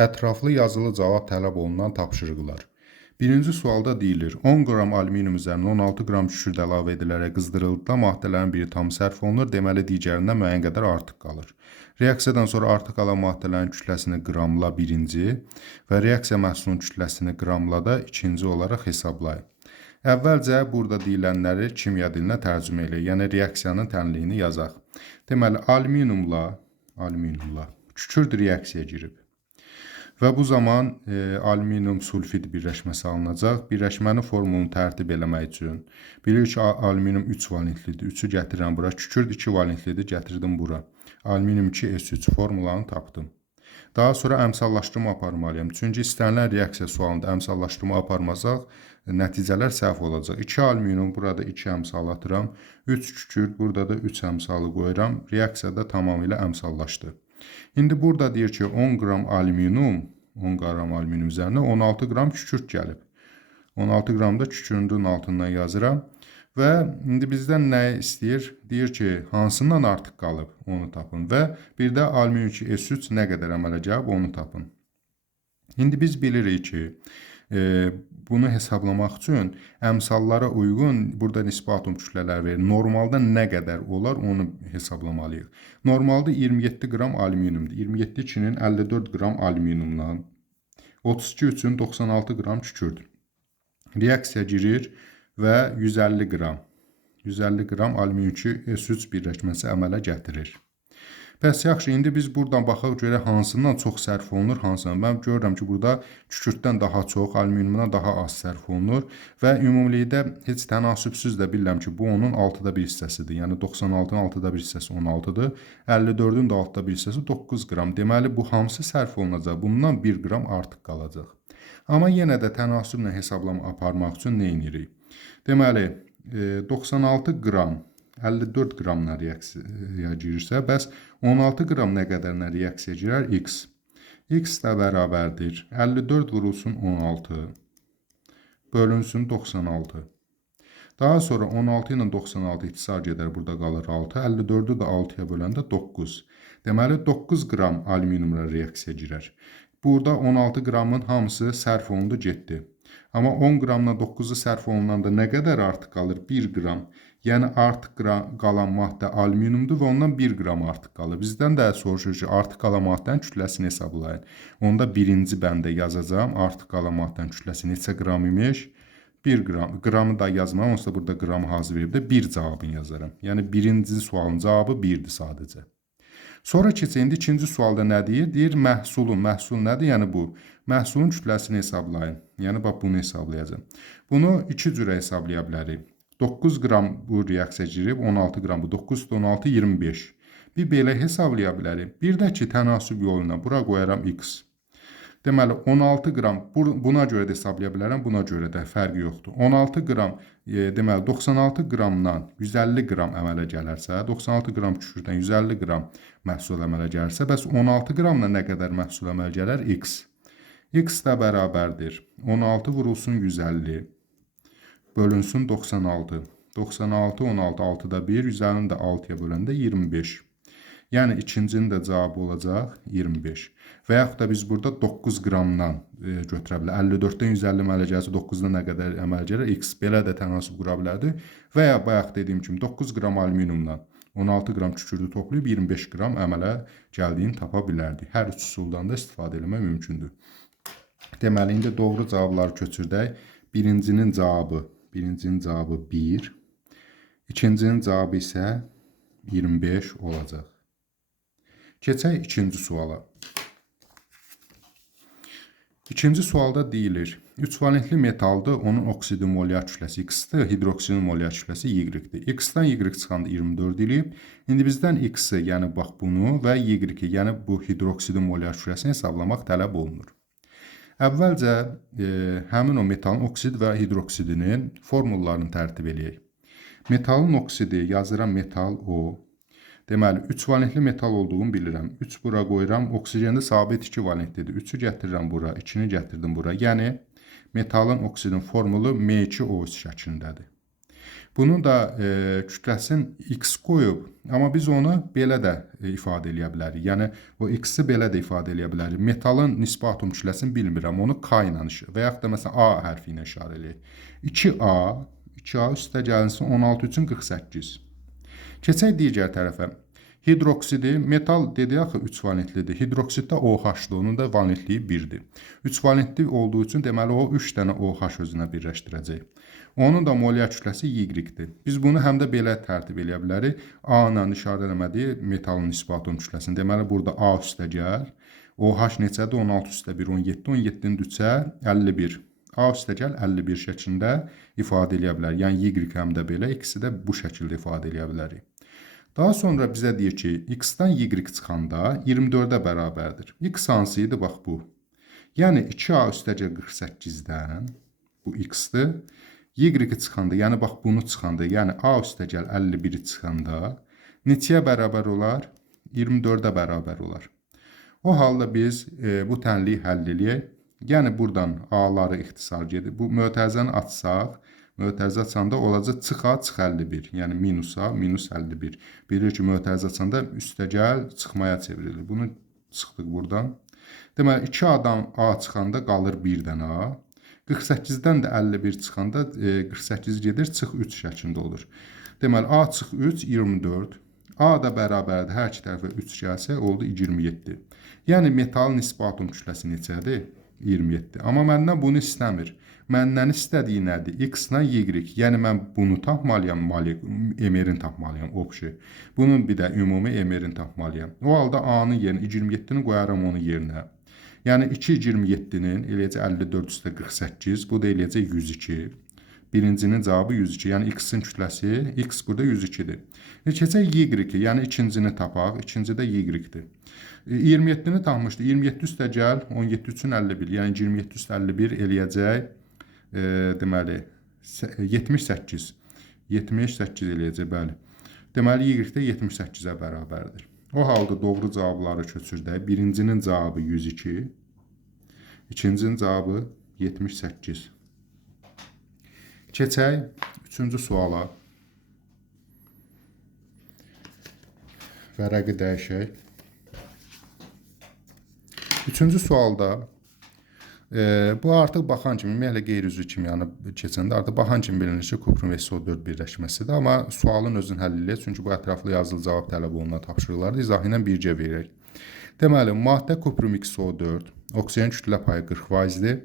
Ətraflı yazılı cavab tələb olunan tapşırıqlar. Birinci sualda deyilir, 10 qram alüminium üzərinə 16 qram kükürt əlavə edilərək qızdırıldıqda maddələrin biri tam sərf olunur, deməli digərindən müəyyən qədər artıq qalır. Reaksiyadan sonra artıq qalan maddələrin kütləsini qramla birinci və reaksiya məhsulunun kütləsini qramla da ikinci olaraq hesablayın. Əvvəlcə burada deyilənləri kimya dilinə tərcümə edək, yəni reaksiyanın tənliyini yazaq. Deməli, alüminiumla kükürt reaksiyaya girib. Və bu zaman alüminium sulfid birləşməsi alınacaq. Birləşmənin formulunu tərtib eləmək üçün bilirik ki, alüminium 3 valentlidir. 3-ü gətirirəm bura. Kükürt 2 valentlidir, gətirdim bura. Alüminium 2S3 formulanı tapdım. Daha sonra əmsallaşdırma aparmalıyam. Çünki istənilən reaksiya sualında əmsallaşdırma aparmasaq, nəticələr səhv olacaq. 2 alüminium, burada 2 əmsal atıram. 3 kükürt, burada da 3 əmsalı qoyuram. Reaksiyada tamamilə əmsallaşdı. İndi burada deyir ki, 10 qram alüminium üzərinə 16 qram kükürt gəlib. 16 qram da kükürdün altından yazıram. Və indi bizdən nəyi istəyir? Deyir ki, hansından artıq qalıb, onu tapın. Və bir də alüminium 2S3 nə qədər əmələ gəlib, onu tapın. İndi biz bilirik ki, bunu hesablamaq üçün əmsallara uyğun burada nisbi atom kütlələri verir. Normalda nə qədər olar, onu hesablamalıyıq. Normalda 27 qram alüminiumdur. 27 2-nin 54 qram alüminiumdan 32 üçün 96 qram kükürt. Reaksiya girir və 150 qram alüminium 2S3 birləşməsi əmələ gətirir. Bəs yaxşı, indi biz buradan baxaq görək hansından çox sərf olunur, hansından. Mən görürəm ki, burada kükürtdən daha çox, alüminiumdan daha az sərf olunur və ümumilikdə heç tənasübsüz də bilirəm ki, bu onun 6da bir hissəsidir. Yəni 96-ın 6da bir hissəsi 16-dır, 54-ün də 6da bir hissəsi 9 qram. Deməli, bu hamısı sərf olunacaq. Bundan 1 qram artıq qalacaq. Amma yenə də tənasüblə hesablama aparmaq üçün nə edirik? Deməli, 96 qram 54 qramla reaksiyaya girirsə, bəs 16 qram nə qədərlə reaksiyaya girər? X. X də bərabərdir. 54 vurulsun 16, bölünsün 96. Daha sonra 16 ilə 96 ixtisar gedər, burada qalır 6. 54-ü də 6-ya böləndə 9. Deməli, 9 qram alüminiumla reaksiyaya girər. Burada 16 qramın hamısı sərf olundu, getdi. Amma 10 qramla 9-u sərf olunanda nə qədər artıq qalır? 1 qram. Yəni artıq qalan maddə alüminiumdur və ondan 1 qram artıq qalır. Bizdən də soruşur ki, artıq qalan maddənin kütləsini hesablayın. Onda birinci bəndə yazacağım. Artıq qalan maddənin kütləsi neçə qram imiş? 1 qram. Qramı da yazmam. Onsuz da burada qramı hazır verib də 1 cavabını yazaram. Yəni birinci sualın cavabı 1-dir sadəcə. Sonra keçəndə ikinci sualda nə deyir? Deyir məhsul nədir? Yəni bu. Məhsulun kütləsini hesablayın. Yəni bax bunu hesablayacağım. Bunu iki cürə hesablaya bilərik. 9 qram bu reaksiyaya girib, 16 qram bu. 9 16 25. Bir belə hesablaya bilərik. Bir də ki, tənasüb yoluna bura qoyaram x. Deməli, 16 qram buna görə də hesablaya bilərəm, buna görə də fərqi yoxdur. 16 qram, deməli 96 qramdan 150 qram əmələ gələrsə, 96 qram kükürtdən 150 qram məhsul əmələ gəlirsə, bəs 16 qramla nə qədər məhsul əmələ gələr? X. X də bərabərdir. 16 vurulsun 150. Bölünsün 96. 96, 16, 6-da 1, 150-ni də 6-ya böləndə 25. Yəni ikincinin də cavabı olacaq 25. Və yaxud da biz burada 9 qramdan götürə bilərik. 54-dən 150 əmələ gəlsə 9-dan nə qədər əmələ gəlir? X. Belə də tənasüb qura bilərdik. Və ya bayaq dediyim kimi 9 qram alüminiumdan 16 qram kükürdü toplayıb 25 qram əmələ gəldiyini tapa bilərdik. Hər üç üsuldan da istifadə etmək mümkündür. Deməli, indi doğru cavabları köçürdək. Birincinin cavabı 1, ikincinin cavabı isə 25 olacaq. Keçək ikinci suala. İkinci sualda deyilir, 3 valentli metaldır, onun oksidin molyar kütləsi X-dir, hidroksidin molyar kütləsi Y-dir. X-dan Y çıxanda 24 eləyib. İndi bizdən X-i, yəni bax bunu və Y-i, yəni bu hidroksidin molyar kütləsini hesablamaq tələb olunur. Əvvəlcə həmin o metalın oksid və hidroksidinin formullarını tərtib eləyək. Metalın oksidi yazıram metal O. Deməli, 3 valentli metal olduğunu bilirəm. 3 bura qoyuram. Oksigende sabit 2 valentlidir. 3-ü gətirirəm bura, 2-ni gətirdim bura. Yəni metalın oksidin formulu M2O3 şəklindədir. Bunu da kütləsin x qoyub, amma biz onu belə də ifadə eləyə bilərik. Yəni o x-i belə də ifadə eləyə bilərik. Metalın nisbi atom kütləsini bilmirəm, onu k ilə və yaxud da məsələn a hərfi ilə işarə eləyək. 2a üstə gəlinsin 16 üçün 48. Keçək digər tərəfə. Hidroksidi, metal dedik axı 3 valentlidir. Hidroksiddə OH-dır, onun da valentliyi 1-dir. 3 valentli olduğu üçün deməli o 3 dənə OH özünə birləşdirəcək. Onun da molyar kütləsi Y-dir. Biz bunu həm də belə tərtib eləyə bilərik. A ilə işarə eləmədik metalın nisbi atom kütləsini. Deməli burada A üstə gəl. OH neçədir? 16 üstə 1, 17. 17-nin 3-ə 51. A üstə gəl 51 şəklində ifadə eləyə bilərik. Yəni Y həm də belə, ikisi də bu şəkildə ifadə eləyə bilərik. Daha sonra bizə deyir ki, x-dan y çıxanda 24-ə bərabərdir. X hansı idi? Bax bu. Yəni 2a üstəcə 48-dən, bu x-dir. Y çıxanda, yəni bax bunu çıxanda, yəni a üstəcəl 51-i çıxanda neçəyə bərabər olar? 24-ə bərabər olar. O halda biz bu tənliyi həll eləyək. Yəni buradan a-ları ixtisar gedir. Bu mötərizəni açsaq, mötərizə açanda olacaq çıxa çıx 51. Yəni minusa minus 51. Bilir ki, mötərizə açanda üstəgəl çıxmaya çevrilir. Bunu çıxdıq buradan. Deməli 2a-dan a çıxanda qalır 1 dənə a. 48-dən də 51 çıxanda 48 gedir, çıx 3 şəklində olur. Deməli a çıx 3 24. A da bərabərdir. Hər iki tərəfə 3 gəlsə oldu 27. Yəni metalın nisbi atom kütləsi neçədir? 27. Amma məndən bunu istəmir. Məndən istədiyi nədir? X ilə Y. Yəni mən bunu tapmalıyam, emerin tapmalıyam, obje. Bunun bir də ümumi emerin tapmalıyam. O halda A-nın yerinə 27-ni qoyaram onun yerinə. Yəni 2 27-nin eləyəcək 54 üstə 48, bu da eləyəcək 102. Birincinin cavabı 102. Yəni X-in kütləsi, X burada 102-dir. Keçək Y-ki, yəni ikincini tapaq. İkinci də Y-dir. 27-ni tapmışdı. 27 üstə gəl, 17 üçün 51. Yəni 27 üstə 51 eləyəcək, deməli, 78. 78 eləyəcək, bəli. Deməli, Y-də 78-ə bərabərdir. O halda doğru cavabları köçürdək. Birincinin cavabı 102. İkincinin cavabı 78. Keçək üçüncü suala. Vərəqi dəyişək. Üçüncü sualda bu artıq baxan kimi, ümumiyyətlə qeyri-üzvü kimyanı keçəndə artıq baxan kimi bilinir ki, kuprum və SO4 birləşməsidir. Amma sualın özünü həll edək, çünki bu ətraflı yazılı cavab tələb olunan tapşırıqlarda izahı ilə birgə verək. Deməli, maddə kuprum XO4, oksigen kütlə payı 40%-dir,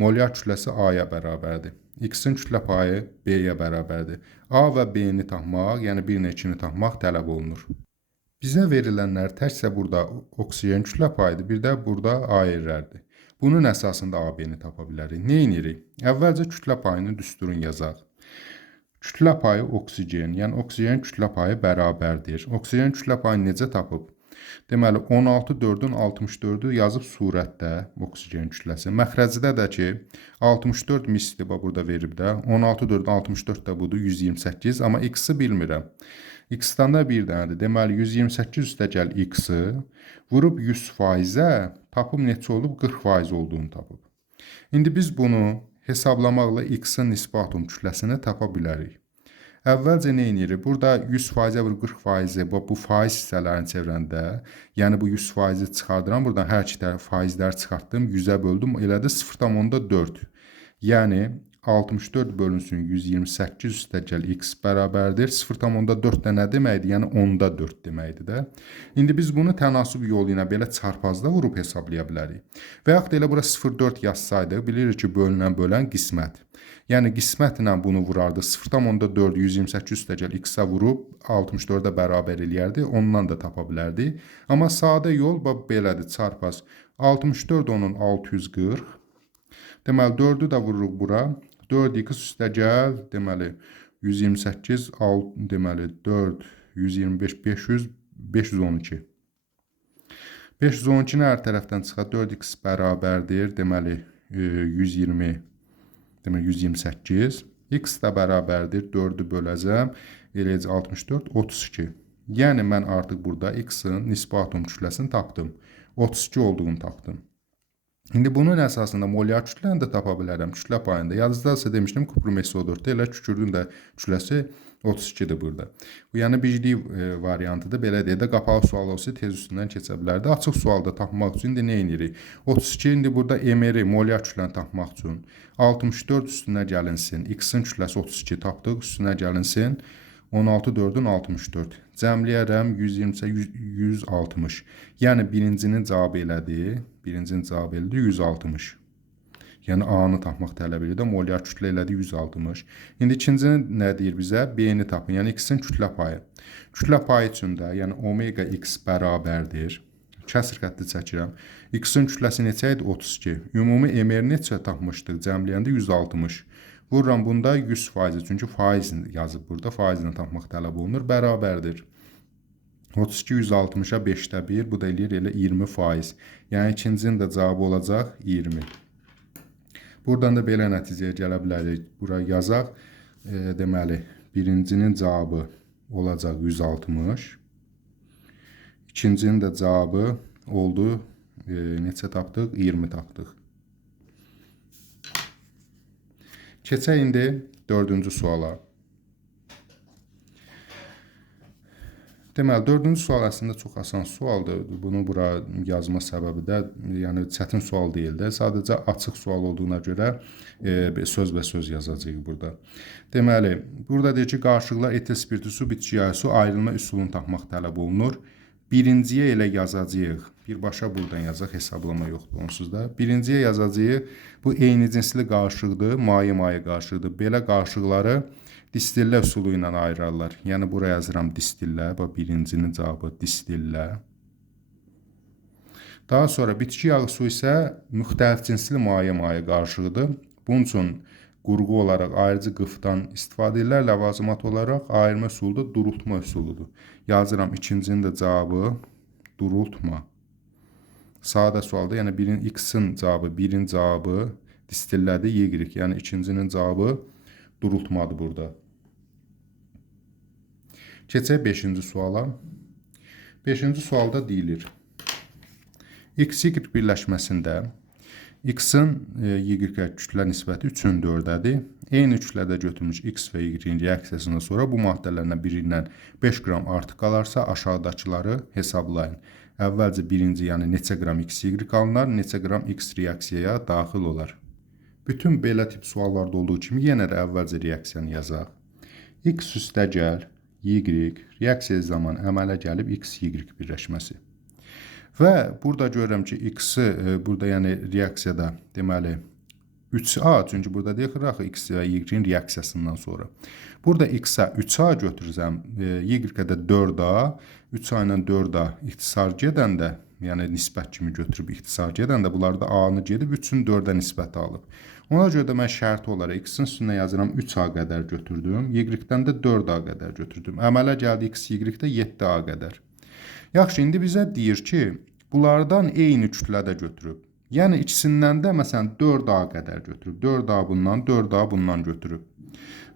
molyar kütləsi A-ya bərabərdir. X-in kütlə payı B-yə bərabərdir. A və B-ni tapmaq, yəni 1-nə 2-ni tapmaq tələb olunur. Bizə verilənlər təkcə burada oksigen kütlə payıdır, bir də burada A yerlərdir. Bunun əsasında AB-ni tapa bilərik. Nə edirik? Əvvəlcə kütlə payını düsturun yazaq. Kütlə payı oksigen, yəni oksigen kütlə payı bərabərdir. Oksigen kütlə payını necə tapıb? Deməli, 16 4-ün 64-ü yazıb surətdə oksigen kütləsi. Məxrəcdə də ki, 64 misli burada verib də, 16 4-ün 64 də budur, 128, amma x-i bilmirəm. X-dan da bir dənədir. Deməli, 128 üstə gəl x-i, vurub 100%-ə, tapıb neçə olub? 40% olduğunu tapıb. İndi biz bunu hesablamaqla x-in nisbi atom kütləsini tapa bilərik. Əvvəlcə nə edirik? Burada 100%-ə vur 40%-ə bu faiz hissələrini çevirəndə, yəni bu 100%-i çıxardıram, buradan hər iki tərəf faizləri çıxartdım, 100-ə böldüm, elədi 0,4. Yəni 64 bölünsün 128 üstə gəl x bərabərdir. 0,4 də nə deməkdir? Yəni 10-da 4 deməkdir də. İndi biz bunu tənasüb yolu ilə belə çarpazda vurub hesablaya bilərik. Və yaxud elə bura 0,4 yazsaydıq, bilirik ki, bölünən bölən qismət. Yəni qismətlə bunu vurardı. 0,4 128 üstə gəl x-ə vurub 64-ə bərabər eləyərdi. Ondan da tapa bilərdi. Amma sadə yol belədir, çarpaz. 64 onun 640. Deməli 4-ü də vururuq bura. 4x üstə gəl, deməli 128, deməli 4, 125, 500, 512. 512-ni hər tərəfdən çıxar, 4x bərabərdir, deməli 120, deməli 128. X də bərabərdir, 4-ü böləcəm, eləyəcək 64, 32. Yəni mən artıq burada x-in nisbi atom kütləsini tapdım. 32 olduğunu tapdım. İndi bunun əsasında molyar kütləni də tapa bilərəm. Kütlə payında. Yazıda demişdim Kuprum SO4-də elə kükürdün də kütləsi 32-dir burada. Bu yəni biclik variantıdır. Belə deyə də qapalı sual olsa tez üstündən keçə bilərdi. Açıq sualda tapmaq üçün indi nə edirik? 32 indi burada MR molyar kütləni tapmaq üçün 64 üstünə gəlinsin. X-in kütləsi 32 tapdıq, üstünə gəlinsin. 16 4-ün 64. Cəmləyərəm 120-sə 160. Yəni birincinin cavabı elədir. Birincinin cavabı elədir 160. Yəni A-nı tapmaq tələb edir də molyar kütlə elədir 160. İndi ikincini nə deyir bizə? B-ni tapın. Yəni X-in kütlə payı. Kütlə payı üçün də yəni omega X bərabərdir. Kəsr xətti çəkirəm. X-in kütləsi neçə idi? 32. Ümumi MR neçə tapmışdıq? Cəmləyəndə 160. Vururam bunda 100%, çünki faiz yazıb burada. Faizini tapmaq tələb olunur. Bərabərdir. 32 160-a 5-də 1, bu da eləyir elə 20%. Yəni ikincinin də cavabı olacaq 20. Buradan da belə nəticəyə gələ bilərik. Bura yazaq. Deməli, birincinin cavabı olacaq 160. İkincinin də cavabı oldu. Neçə tapdıq? 20 tapdıq. Keçək indi 4-cü suala. Deməli, 4-cü sual əslində çox asan sualdır. Bunu bura yazma səbəbi də, yəni çətin sual deyil də, sadəcə açıq sual olduğuna görə söz yazacağıq burada. Deməli, burada deyir ki, qarışıqlar etil spirti su, bitki yağı su ayrılma üsulunu tapmaq tələb olunur. Birinciyə elə yazacağıq. Birbaşa buradan yazaq, hesablama yoxdur onsuz da. Birinciyə yazacağıq. Bu eyni cinsli qarışıqdır, maye qarışıqdır. Belə qarışıqları distillə üsulu ilə ayırarlar. Yəni buraya yazıram distillə. Bax birincinin cavabı distillə. Daha sonra bitki yağı su isə müxtəlif cinsli maye qarışığıdır. Bunun üçün qurğu olaraq ayırıcı qıfdan istifadə edirlər. Ləvazimat olaraq ayırma üsulu da durultma üsuludur. Yazıram ikincinin də cavabı durultma. Sadə sualda, yəni birin X-in cavabı, birin cavabı distillədir, Y, yəni ikincinin cavabı durultmadır burada. Keçək 5-ci suala. 5-ci sualda deyilir. X-Y birləşməsində X-in Y-ə kütlə nisbəti 3-ün 4-dədir. Eyni kütlədə götürmüş X və Y-in reaksiyasından sonra bu maddələrindən birindən 5 qram artıq qalarsa aşağıdakıları hesablayın. Əvvəlcə birinci, yəni neçə qram XY alınar, neçə qram X reaksiyaya daxil olar. Bütün belə tip suallarda olduğu kimi yenə də əvvəlcə reaksiyanı yazaq. X üstə gəl, Y, reaksiya zamanı əmələ gəlib X-Y birləşməsi. Və burada görürəm ki, X-i burada yəni reaksiyada deməli 3A, çünki burada deyək axı X və Y-in reaksiyasından sonra. Burada X-ə 3A götürsəm, Y-ə də 4A, 3A ilə 4A ixtisar gedəndə, yəni nisbət kimi götürüb ixtisar gedəndə bunlarda A-nı gedib 3-ün 4-ə nisbəti alıb. Ona görə də mən şərti olaraq X-in üstünə yazıram 3A qədər götürdüm, Y-dən də 4A qədər götürdüm. Əmələ gəldi X, Y-də 7A qədər. Yaxşı, indi bizə deyir ki, bunlardan eyni kütlədə götürüb. Yəni ikisindən də məsələn 4A qədər götürüb. 4A bundan, 4A bundan götürüb.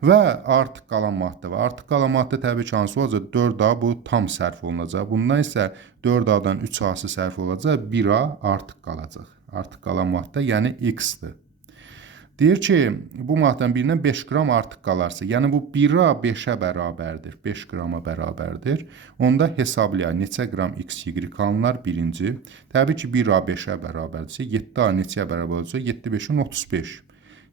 Və artıq qalan maddə var. Artıq qalan maddə təbii ki, hansı olacaq? 4A bu tam sərf olunacaq. Bundan isə 4A-dan 3A-sı sərf olacaq, 1A artıq qalacaq. Artıq qalan maddə yəni X-dir. Deyir ki, bu maddənin birindən 5 qram artıq qalarsa, yəni bu 1A 5-ə bərabərdir, 5 qrama bərabərdir. Onda hesablayaq neçə qram X, Y alınır birinci. Təbii ki, 1A 5-ə bərabərdirsə, 7A neçəyə bərabər olacaq? 7 5-in 35.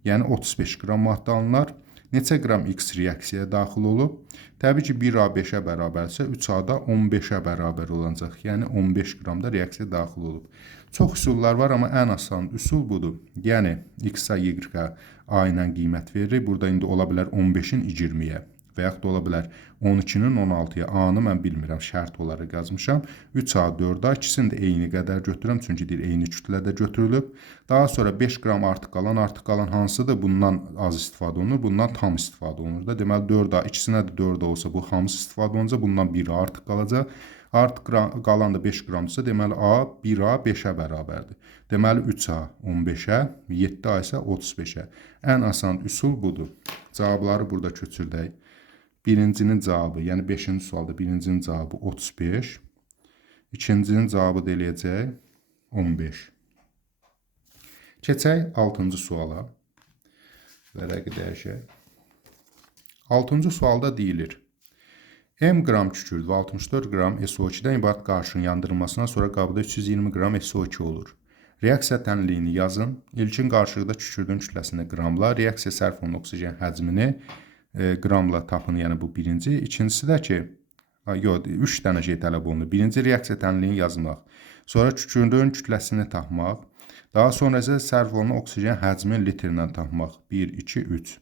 Yəni 35 qram maddə alınır. Neçə qram X reaksiyaya daxil olub? Təbii ki, 1A 5-ə bərabərdirsə, 3A da 15-ə bərabər olacaq. Yəni 15 qram da reaksiyaya daxil olub. Çox üsullar var, amma ən asan üsul budur. Yəni X-a, Y-ə A ilə qiymət veririk. Burada indi ola bilər 15-in 20-yə və yaxud da ola bilər 12-nin 16-ya. A-nı mən bilmirəm, şərt olaraq yazmışam. 3A, 4A ikisini də eyni qədər götürürəm, çünki deyir eyni kütlədə götürülüb. Daha sonra 5 qram artıq qalan hansıdır? Bundan az istifadə olunur, bundan tam istifadə olunur da. Deməli 4A, ikisinə də 4A olsa bu hamısı istifadə olunacaq, bundan 1A artıq qalacaq. Artıq qalan da 5 qramdırsa, deməli A 1A 5-ə bərabərdir. Deməli 3A 15-ə, 7A isə 35-ə. Ən asan üsul budur. Cavabları burada köçürdək. Birincinin cavabı, yəni 5-ci sualda birincinin cavabı 35. İkincinin cavabı da eləyəcək 15. Keçək 6-cı suala. Vərəqi dəyişək. 6-cı sualda deyilir. M qram kükürt və 64 qram SO2-dən ibarət qarışığın yandırılmasından sonra qabda 320 qram SO2 olur. Reaksiya tənliyini yazın. İlkin qarışıqda kükürdün kütləsini qramla, reaksiya sərf olunan oksigen həcmini qramla tapın, yəni bu birinci. İkincisi də ki, 3 dənə şey tələb olunur. Birinci reaksiya tənliyini yazmaq, sonra kükürdün kütləsini tapmaq, daha sonra isə sərf olunan oksigen həcmi litrlə tapmaq. 1, 2, 3.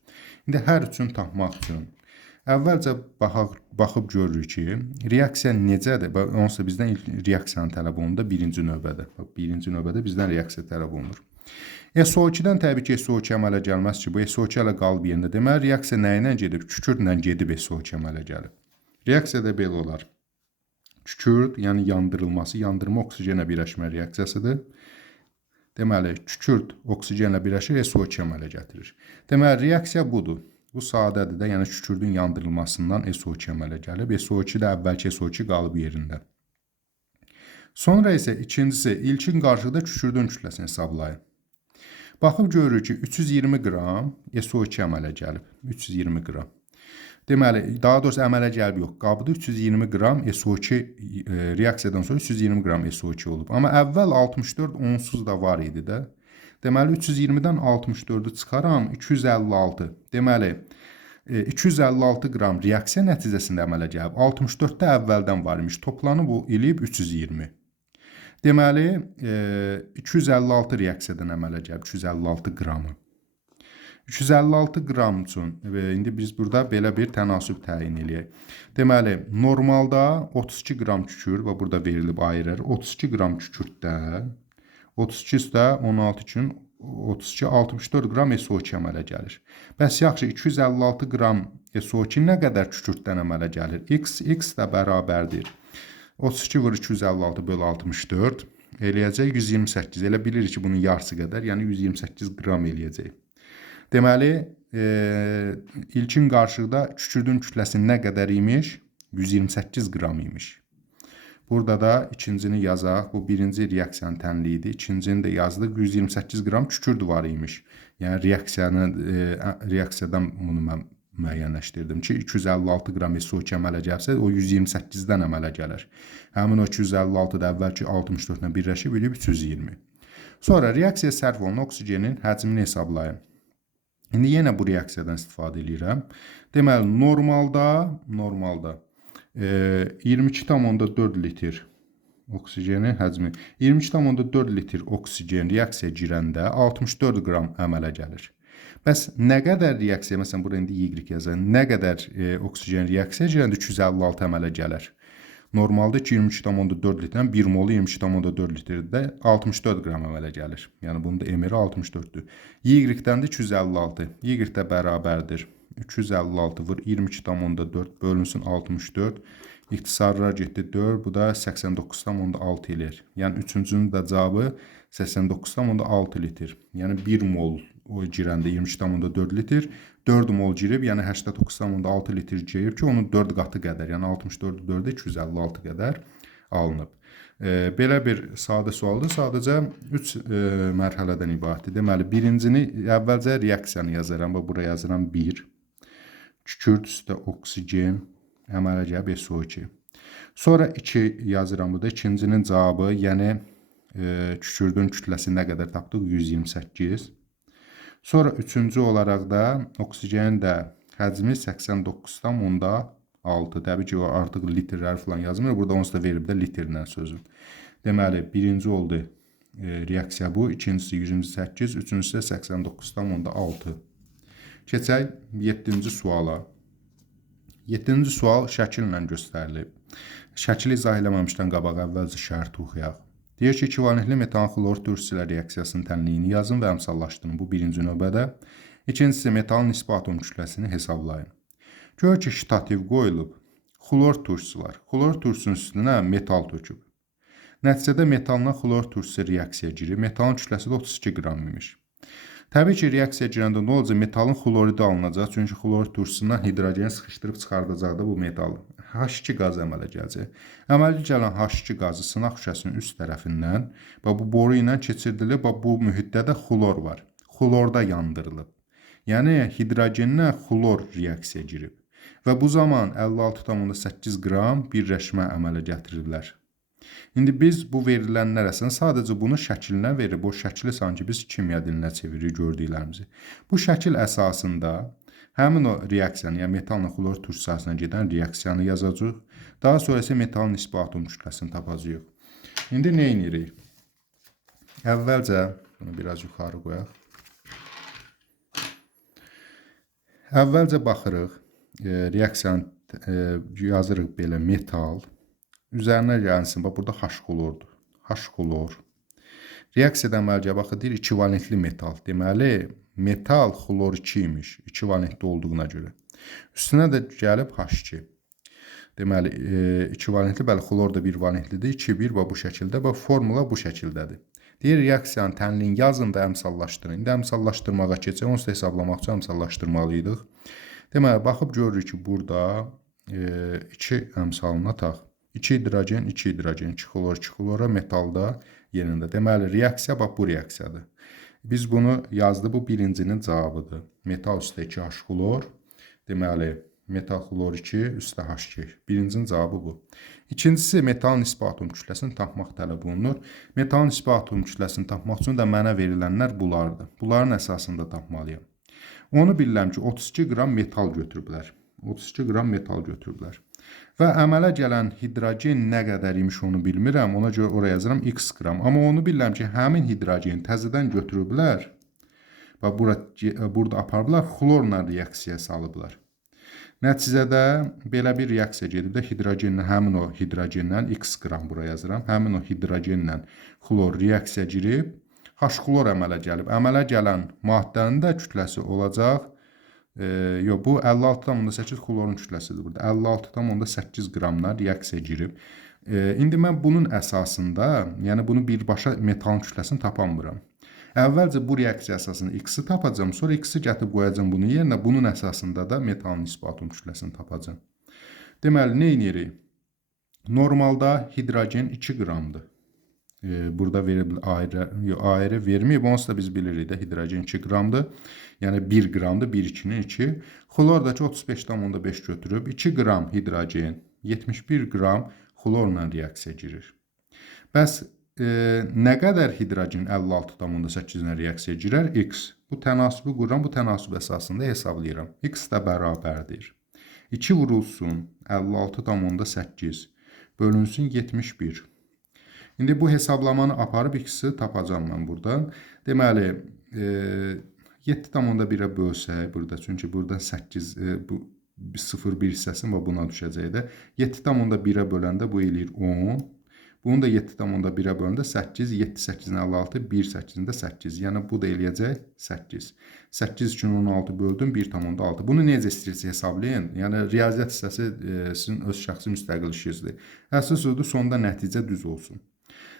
İndi hər üçünü tapmaq üçün əvvəlcə baxıb görürük ki, reaksiya necədir? Onsuz da bizdən ilk reaksiyanın tələb olunur da birinci növbədə. Birinci növbədə bizdən reaksiya tələb olunur. SO2-dən təbii ki, SO2 əmələ gəlməz ki, bu SO2 ilə qalıb yerində. Deməli, reaksiya nə ilə gedib? Kükürdlə gedib SO2 əmələ gəlib. Reaksiyada belə olar. Kükürd, yəni yandırılması, yandırma oksigenlə birləşmə reaksiyasıdır. Deməli, kükürd oksigenlə birləşir, SO2 əmələ gətirir. Deməli, reaksiya budur. Bu sadədir də, yəni kükürdün yandırılmasından SO2 əmələ gəlib. SO2 də əvvəlki SO2 qalıb yerində. Sonra isə ikincisi, ilkin qarışıqda kükürdün kütləsini hesablayın. Baxıb görürük ki, 320 qram SO2 əmələ gəlib. 320 qram. Deməli, daha doğrusu əmələ gəlib yox. Qabda 320 qram SO2 reaksiyadan sonra 320 qram SO2 olub. Amma əvvəl 64 onsuz da var idi də. Deməli, 320-dən 64-ü çıxaram, 256. Deməli, 256 qram reaksiya nəticəsində əmələ gəlib. 64-də əvvəldən var imiş. Toplanıb o eləyib 320. Deməli, 256 reaksiyadan əmələ gəlib. 256 qramı. 256 qram üçün indi biz burada belə bir tənasüb təyin eləyək. Deməli, normalda 32 qram kükürt və burada verilib ayırır. 32 qram kükürtdə 32 üstə 16 üçün 32, 64 qram SO2 əmələ gəlir. Bəs yaxşı, 256 qram SO2 nə qədər kükürtdən əmələ gəlir? X də bərabərdir. 32 vur 256 bölü 64 eləyəcək 128. Elə bilirik ki, bunun yarısı qədər, yəni 128 qram eləyəcək. Deməli, ilkin qarışıqda kükürdün kütləsi nə qədər imiş? 128 qram imiş. Burada da ikincini yazaq. Bu birinci reaksiyanın tənliyidir. İkincini də yazdıq. 128 qram kükürd var imiş. Yəni reaksiyadan bunu mən müəyyənləşdirdim ki, 256 qram SO2 əmələ gəlsə, o 128-dən əmələ gəlir. Həmin o 256 da əvvəlki 64-lə birləşib 320. Sonra reaksiya sərf olunan oksigenin həcmini hesablayın. İndi yenə bu reaksiyadan istifadə edirəm. Deməli, normalda 22,4 litr oksigenin həcmi. 22,4 litr oksigen reaksiya girəndə 64 qram əmələ gəlir. Bəs nə qədər reaksiya, məsələn, burada indi Y yazır, nə qədər oksigen reaksiya girəndə 256 əmələ gəlir? Normalda 22,4 litrdən 1 molu 22,4 litrdə 64 qram əmələ gəlir. Yəni bunun da emiri 64-dür. Y-dən də 256. Y də bərabərdir. 256 vur 22,4 bölünsün 64. İxtisarlar getdi 4. Bu da 89,6 eləyir. Yəni üçüncünün də cavabı 89,6 litr. Yəni 1 mol o girəndə 22,4 litr. 4 mol girib, yəni 89,6 litr girir ki, onun 4 qatı qədər, yəni 64-ü 4-ə 256 qədər alınıb. Belə bir sadə sualdır. Sadəcə 3 mərhələdən ibarətdir. Deməli, birincini əvvəlcə reaksiyanı yazıram. Buraya yazıram 1. Kükürt üstə oksigen əmələ gəlib SO2. Sonra 2 yazıram burada. İkincinin cavabı, yəni kükürdün kütləsi nə qədər tapdıq? 128. Sonra üçüncü olaraq da oksigenin də həcmi 89,6. Təbii ki, o artıq litrlər falan yazmır. Burada onsuz da verib də litrlə sözün. Deməli, birinci oldu reaksiya bu. İkincisi 128, üçüncüsü 89,6. Keçək 7-ci suala. 7-ci sual şəkillə göstərilib. Şəkili izah eləməmişdən qabaq əvvəlcə şərti oxuyaq. Deyir ki, kivalentli metan xlor türküsülə reaksiyasının tənliyini yazın və əmsallaşdırın. Bu birinci növbədə. İkincisi, metalın nisbi atom kütləsini hesablayın. Gör ki, ştativ qoyulub. Xlor türküsü var. Xlor türküsünün üstünə metal töküb. Nəticədə metalına xlor türküsü reaksiya girir. Metalın kütləsi də 32 qram imiş. Təbii ki, reaksiya girəndə nə olacaq? Metalın xloridi alınacaq. Çünki xlorid turşusundan hidrogeni sıxışdırıb çıxardacaq da bu metal. H2 qazı əmələ gələcək. Əmələ gələn H2 qazı sınaq şüşəsinin üst tərəfindən və bu boru ilə keçirilir. Bu mühitdə də xlor var. Xlorda yandırılıb. Yəni hidrogenlə xlor reaksiya girib. Və bu zaman 56,8 qram birləşmə əmələ gətiriblər. İndi biz bu verilənlər əslində sadəcə bunu şəklinə verib, o şəkli sanki biz kimya dilinə çeviririk gördüklərimizi. Bu şəkil əsasında həmin o reaksiyanı, yəni metalla xlor turşusu arasına gedən reaksiyanı yazacağıq. Daha sonra isə metalın nisbi atom kütləsini tapacağıq. İndi nə edirik? Əvvəlcə bunu biraz yuxarı qoyaq. Əvvəlcə baxırıq, reaksiyanı yazırıq belə metal. Üzərinə gəlsin, bax burada H xlordur. H xlor. Reaksiyada əməlcə baxı deyir, ikivalentli metal. Deməli, metal xlor 2 imiş, ikivalentli olduğuna görə. Üstünə də gəlib H2. Deməli, ikivalentli, bəli, xlor da bir valentlidir. 2, 1 və bu şəkildə, və formula bu şəkildədir. Deyir, reaksiyanın tənliyin yazın da əmsallaşdırın. İndi əmsallaşdırmağa keçək, onsuz da hesablamaq üçün əmsallaşdırmalıydıq. Deməli, baxıb görürük ki, burada 2 əmsalına tax. 2 hidrogen, 2 hidrogen, 2 xlor, 2 xlora metalda yerində. Deməli, reaksiya bax bu reaksiyadır. Biz bunu yazdı, bu birincinin cavabıdır. Metal üstə 2 H xlor. Deməli, metal xlor 2 üstə H2. Birincinin cavabı bu. İkincisi, metalın nisbi atom kütləsini tapmaq tələb olunur. Metalın nisbi atom kütləsini tapmaq üçün də mənə verilənlər bunlardır. Bunların əsasında tapmalıyam. Onu bilirəm ki, 32 qram metal götürüblər. 32 qram metal götürüblər. Və əmələ gələn hidrogen nə qədər imiş onu bilmirəm. Ona görə oraya yazıram x qram. Amma onu bilirəm ki, həmin hidrogeni təzədən götürüblər və burada aparıblar, xlorla reaksiya salıblar. Nəticədə belə bir reaksiya gedib də hidrogenlə, həmin o hidrogenlə x qram buraya yazıram. Həmin o hidrogenlə xlor reaksiya girib, H xlor əmələ gəlib. Əmələ gələn maddənin də kütləsi olacaq. Yox, bu 56,8 xlorun kütləsidir burada. 56,8 qramla reaksiya girib. İndi mən bunun əsasında, yəni bunu birbaşa metalın kütləsini tapamıram. Əvvəlcə bu reaksiya əsasında x-i tapacağım, sonra x-i gətirib qoyacağım bunun yerinə, bunun əsasında da metalın nisbi atom kütləsini tapacağım. Deməli, nə edirik? Normalda hidrogen 2 qramdır. Burada ayrı verməyib, onsuz da biz bilirik də hidrogen 2 qramdır. Yəni 1 qramdır, 1-2-nin 2. Xlor da ki 35,5 götürüb 2 qram hidrogen 71 qram xlorla reaksiya girir. Bəs nə qədər hidrogen 56,8 ilə reaksiya girər? X. Bu tənasibi qururam, bu tənasib əsasında hesablayıram. X də bərabərdir. 2 vurulsun 56,8 bölünsün 71. İndi bu hesablamanı aparıb x-i tapacağım mən buradan. Deməli, 7,1-ə bölsək burada, çünki buradan 8, bu 0,1 hissəsi və buna düşəcək də. 7,1-ə böləndə bu eləyir 10. Bunu da 7,1-ə böləndə 8, 7, 8-in 56, 1, 8-in də 8. Yəni bu da eləyəcək 8. 8 üçün 16 böldüm, 1,6. Bunu necə istəyirsə hesablayın. Yəni riyaziyyat hissəsi sizin öz şəxsi müstəqil işinizdir. Əsas odur, sonda nəticə düz olsun.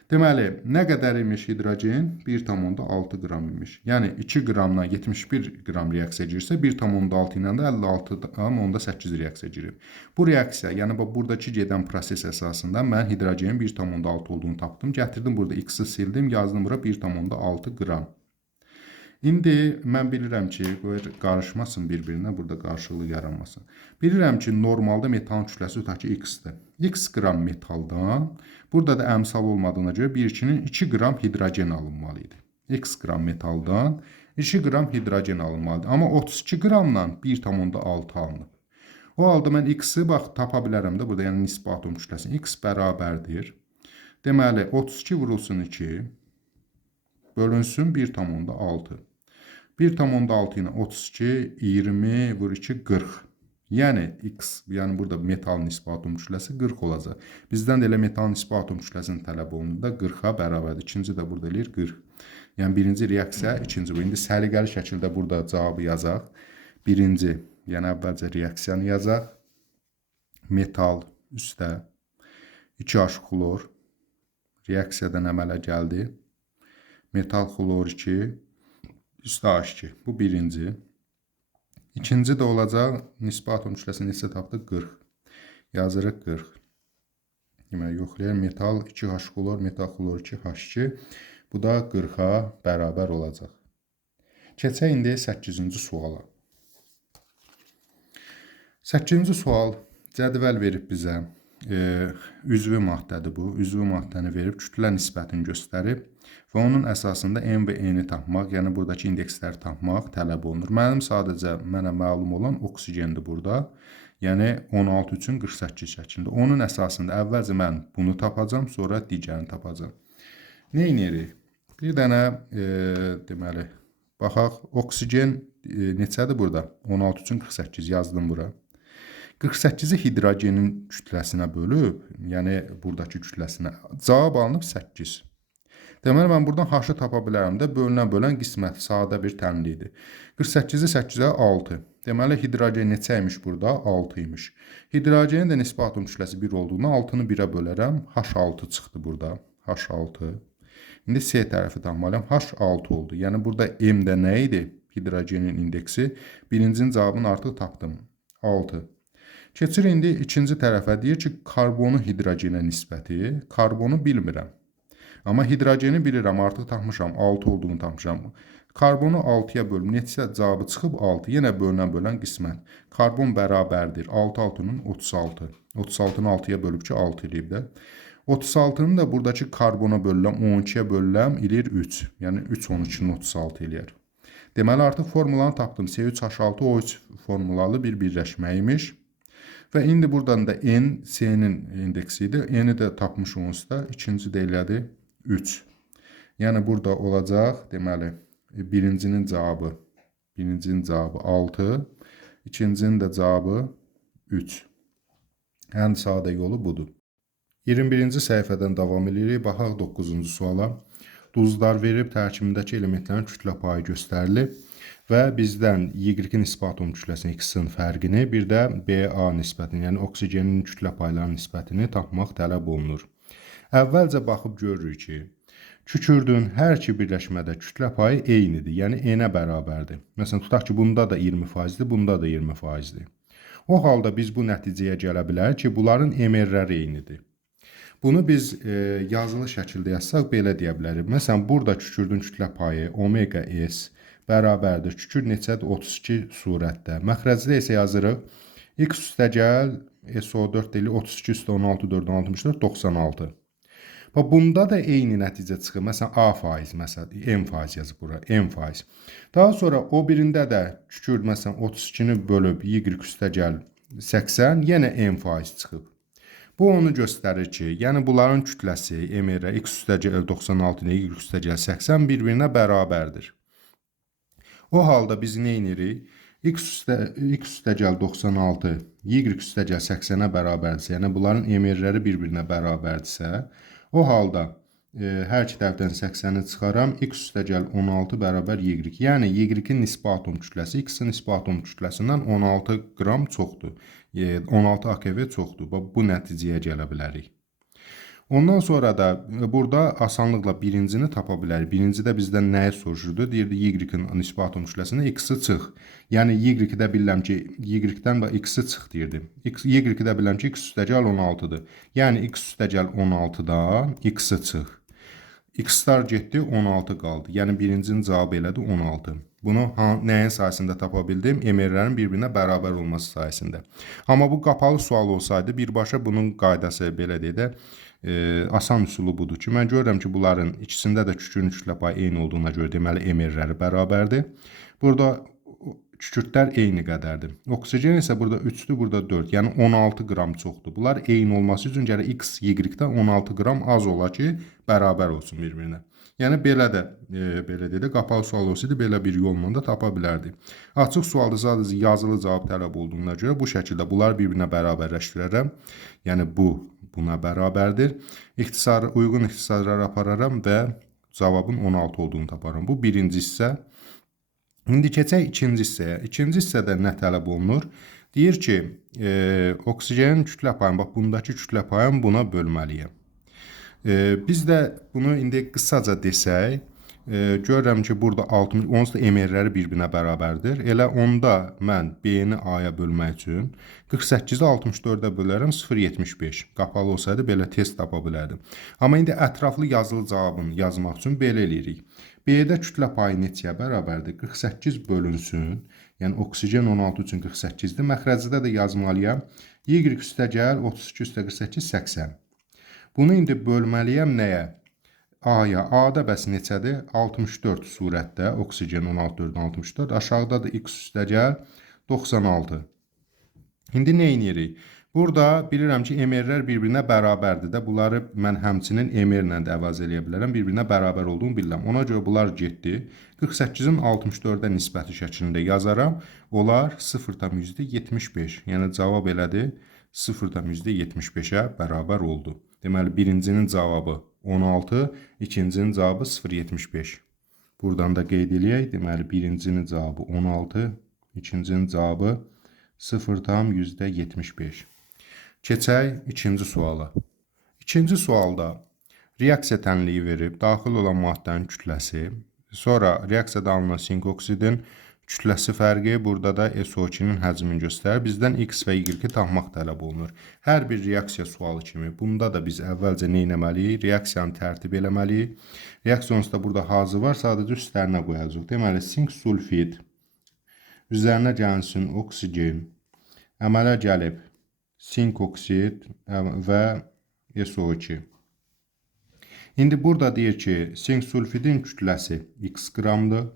Deməli, nə qədər imiş hidrogen? 1,6 qram imiş. Yəni 2 qramla 71 qram reaksiya girirsə, 1,6 ilə də 56,8 reaksiya girir. Bu reaksiya, yəni buradakı gedən proses əsasında mən hidrogenin 1,6 olduğunu tapdım. Gətirdim burada x-i sildim, yazdım bura 1,6 qram. İndi mən bilirəm ki, qarışmasın bir-birinə, burada qarşılıq yaranmasın. Bilirəm ki, normalda metalın kütləsi tutaq ki, x-dir. X qram metaldan, burada da əmsal olmadığına görə 1,2-nin 2 qram hidrogen alınmalıydı. X qram metaldan 2 qram hidrogen alınmalıdır. Amma 32 qramla 1,6 alınıb. O halda mən x-i bax tapa bilərəm də burada, yəni nisbi atom kütləsini. X bərabərdir. Deməli, 32 vurulsun 2 bölünsün 1,6. 1,6 ilə 32, 20 vur 2, 40. Yəni x, yəni burada metal nisbi atom kütləsi 40 olacaq. Bizdən də elə metal nisbi atom kütləsinin tələb olunur da 40-a bərabərdir. İkinci də burada eləyir 40. Yəni birinci reaksiya, ikinci bu. İndi səliqəli şəkildə burada cavabı yazaq. Birinci, yəni əvvəlcə reaksiyanı yazaq. Metal üstə 2H xlor reaksiyadan əmələ gəldi. Metal xlor 2, üstə H2. Bu birinci. İkinci də olacaq, nisbi atom kütləsi neçə tapdıq? 40. Yazırıq 40. Deməli, yoxlayır. Metal 2H klor, metal klor 2H2. Bu da 40-a bərabər olacaq. Keçək indi 8-ci suala. 8-ci sual cədvəl verib bizə. Üzvü maddədir bu. Üzvü maddəni verib, kütlə nisbətini göstərib və onun əsasında M və N-i tapmaq, yəni buradakı indeksləri tapmaq tələb olunur. Mənə məlum olan oksigendir burada. Yəni 16 üçün 48 şəklində. Onun əsasında əvvəlcə mən bunu tapacam, sonra digərini tapacam. Nə edirik? Bir dənə deməli, baxaq, oksigen neçədir burada? 16 üçün 48 yazdım bura. 48-i hidrogenin kütləsinə bölüb, yəni buradakı kütləsinə, cavab alınıb 8. Deməli, mən buradan H-ı tapa bilərəm də, bölünən qismət sadə bir tənlidir. 48-i 8-ə 6. Deməli, hidrogen neçə imiş burada? 6 imiş. Hidrogenin də nisbi atom kütləsi 1 olduğuna 6-nı 1-ə bölərəm. H6 çıxdı burada. H6. İndi C tərəfi tapmalıyam. H6 oldu. Yəni, burada M-də nə idi? Hidrogenin indeksi. Birincinin cavabını artıq tapdım. 6. Keçir indi ikinci tərəfə, deyir ki, karbonu hidrogenə nisbəti, karbonu bilmirəm. Amma hidrogeni bilirəm, artıq tapmışam, 6 olduğunu tapmışam. Karbonu 6-ya bölüm, neçə cavabı çıxıb 6, yenə bölünən qismət. Karbon bərabərdir, 6 6-nın 36. 36-nı 6-ya bölüb ki, 6 eləyib də. 36-nı da buradakı karbona bölüləm, 12-yə bölüləm, eləyir 3. Yəni 3 12-nin 36 eləyər. Deməli, artıq formulanı tapdım. C3H6 O3 formulalı bir birləşmə imiş. Və indi buradan da N, C-nin indeksi idi. N-i də tapmış onsuz da. İkinci də elədi 3. Yəni burada olacaq, deməli, birincinin cavabı 6, ikincinin də cavabı 3. Ən sadə yolu budur. 21-ci səhifədən davam edirik. Baxaq 9-cu suala. Duzlar verib, tərkibindəki elementlərin kütlə payı göstərilib və bizdən Y-in nisbi atom kütləsinin X-in fərqini, bir də BA nisbətini, yəni oksigenin kütlə paylarının nisbətini tapmaq tələb olunur. Əvvəlcə baxıb görürük ki, kükürdün hər iki birləşmədə kütlə payı eynidir, yəni N-ə bərabərdir. Məsələn, tutaq ki, bunda da 20%-dir, bunda da 20%-dir. O halda biz bu nəticəyə gələ bilərik ki, bunların MR-ləri eynidir. Bunu biz yazılı şəkildə yazsaq belə deyə bilərik. Məsələn, burada kükürdün kütlə payı omega S bərabərdir. Kükür neçədir? 32 surətdə. Məxrəcdə isə yazırıq. X üstəgəl SO4 deyil, 32 üstə 16, 4, 64, 96. Bunda da eyni nəticə çıxır. Məsələn, A faiz, məsələn, M faiz yazıb bura, M faiz. Daha sonra o birində də kükür, məsələn, 32-ni bölüb Y üstəgəl 80, yenə M faiz çıxıb. Bu onu göstərir ki, yəni bunların kütləsi MR X üstəgəl 96 ilə Y üstəgəl 80 bir-birinə bərabərdir. O halda biz nə edirik? X üstəgəl 96, Y üstəgəl 80-ə bərabərdirsə, yəni bunların MR-ləri bir-birinə bərabərdirsə, o halda hər iki tərəfdən 80-i çıxaram, X üstəgəl 16 bərabər Y. Yəni Y-in nisbi atom kütləsi X-in nisbi atom kütləsindən 16 qram çoxdur. 16 AKV çoxdur. Bu nəticəyə gələ bilərik. Ondan sonra da burada asanlıqla birincini tapa bilərik. Birincidə bizdən nəyi soruşurdu? Deyirdi Y-in nisbi atom kütləsində X-i çıx. Yəni Y-də bilirəm ki, Y-dən X-i çıx deyirdi. Y-də bilirəm ki, X üstəgəl 16-dır. Yəni X üstəgəl 16-dan X-i çıx. X-lar getdi, 16 qaldı. Yəni birincinin cavabı elədi 16. Bunu nəyin sayəsində tapa bildim? MR-lərin bir-birinə bərabər olması sayəsində. Amma bu qapalı sual olsaydı, birbaşa bunun qaydası belə deyək də, asan üsulu budur ki, mən görürəm ki, bunların ikisində də kükürdün kütlə payı eyni olduğuna görə deməli MR-ləri bərabərdir. Burada kükürdlər eyni qədərdir. Oksigen isə burada 3-dür, burada 4. Yəni 16 qram çoxdur. Bunlar eyni olması üçün gərək X, Y-dən 16 qram az ola ki, bərabər olsun bir-birinə. Yəni belə də qapalı sual olsaydı belə bir yolla da tapa bilərdik. Açıq sualda sadəcə yazılı cavab tələb olduğuna görə bu şəkildə bunları bir-birinə bərabərləşdirərəm. Yəni bu buna bərabərdir. Uyğun ixtisarlar apararam və cavabın 16 olduğunu taparam. Bu birinci hissə. İndi keçək ikinci hissəyə. İkinci hissədə nə tələb olunur? Deyir ki, oksigenin kütlə payını, bax bundakı kütlə payını buna bölməliyəm. Biz də bunu indi qısaca desək, Görürəm ki, burada 60, onsuz da emerləri bir-birinə bərabərdir. Elə onda mən B-ni A-ya bölmək üçün 48-i 64-ə bölərəm 0,75. Qapalı olsaydı belə tez tapa bilərdim. Amma indi ətraflı yazılı cavabını yazmaq üçün belə eləyirik. B-də kütlə payı neçəyə bərabərdir? 48 bölünsün. Yəni oksigen 16 üçün 48-dir. Məxrəcdə də yazmalıyam. Y üstəgəl 32 üstə 48 80. Bunu indi bölməliyəm nəyə? A-ya. A-da bəs neçədir? 64 surətdə. Oksigen 16, 64. Aşağıda da X üstəgəl 96. İndi nə edirik? Burada bilirəm ki, emerlər bir-birinə bərabərdir də. Bunları mən həmçinin emerlə də əvəz eləyə bilərəm. Bir-birinə bərabər olduğunu bilirəm. Ona görə bunlar getdi. 48-in 64-ə nisbəti şəklində yazaram. Onlar 0,75. Yəni cavab elədir 0,75-ə bərabər oldu. Deməli, birincinin cavabı 16, ikincinin cavabı 0,75. Buradan da qeyd eləyək. Deməli, birincinin cavabı 16, ikincinin cavabı 0,75. Keçək ikinci suala. İkinci sualda reaksiya tənliyi verib, daxil olan maddənin kütləsi, sonra reaksiyada alınan sink oksidin kütləsi fərqi, burada da SO2-nin həcmini göstərir. Bizdən X və Y-i tapmaq tələb olunur. Hər bir reaksiya sualı kimi. Bunda da biz əvvəlcə nə etməliyik? Reaksiyanı tərtib eləməliyik. Reaksiyonuz da burada hazır var, sadəcə üstlərinə qoyacaq. Deməli, sink sulfid üzərinə gəlsin oksigen, əmələ gəlib sink oksid və SO2. İndi burada deyir ki, sink sulfidin kütləsi X qramdır.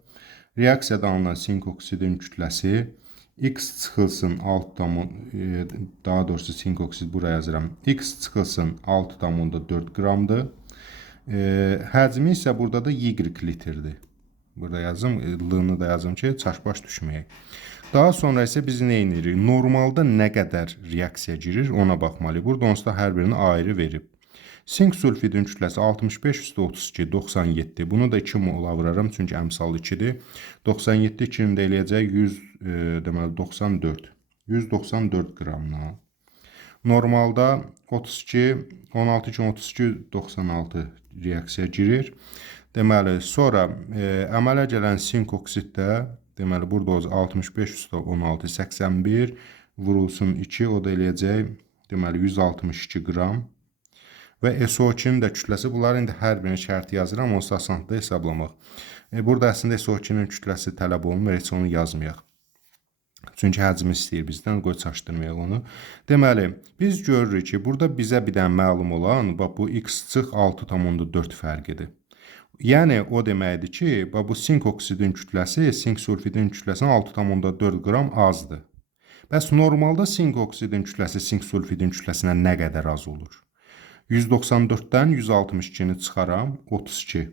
Reaksiyada alınan sink oksidin kütləsi X çıxılsın 6, daha doğrusu sink oksid buraya yazıram. X çıxılsın 6,4 qramdır. Həcmi isə burada da Y litrdir. Burada yazım, L-nı da yazım ki, çaşbaş düşməyək. Daha sonra isə biz nə edirik? Normalda nə qədər reaksiya girir, ona baxmalıyıq. Burada onsuz da hər birini ayrı verib. Sink sulfidin kütləsi 65 üstə 32, 97. Bunu da 2 mola vuraram, çünki əmsal 2-dir. 97 2-ni də eləyəcək 100, deməli 94. 194 qramla. Normalda 32, 16 üçün 32, 96 reaksiya girir. Deməli, sonra əmələ gələn sink oksiddə, deməli, burada 65 üstə 16, 81 vurulsun 2, o da eləyəcək, deməli, 162 qram. Və SO2-nin də kütləsi, bunları indi hər birini şərti yazıram, onsuz asanlıqda hesablamaq. Burada əslində SO2-nin kütləsi tələb olunmur, heç onu yazmayaq. Çünki həcmi istəyir bizdən, qoy çaşdırmayaq onu. Deməli, biz görürük ki, burada bizə bir dənə məlum olan, bu X-çıx 6,4 fərqidir. Yəni, o deməkdir ki, bu sink oksidin kütləsi, sink sulfidin kütləsindən 6,4 qram azdır. Bəs normalda sink oksidin kütləsi, sink sulfidin kütləsindən nə qədər az olur? 194-dən 162-ni çıxaram, 32.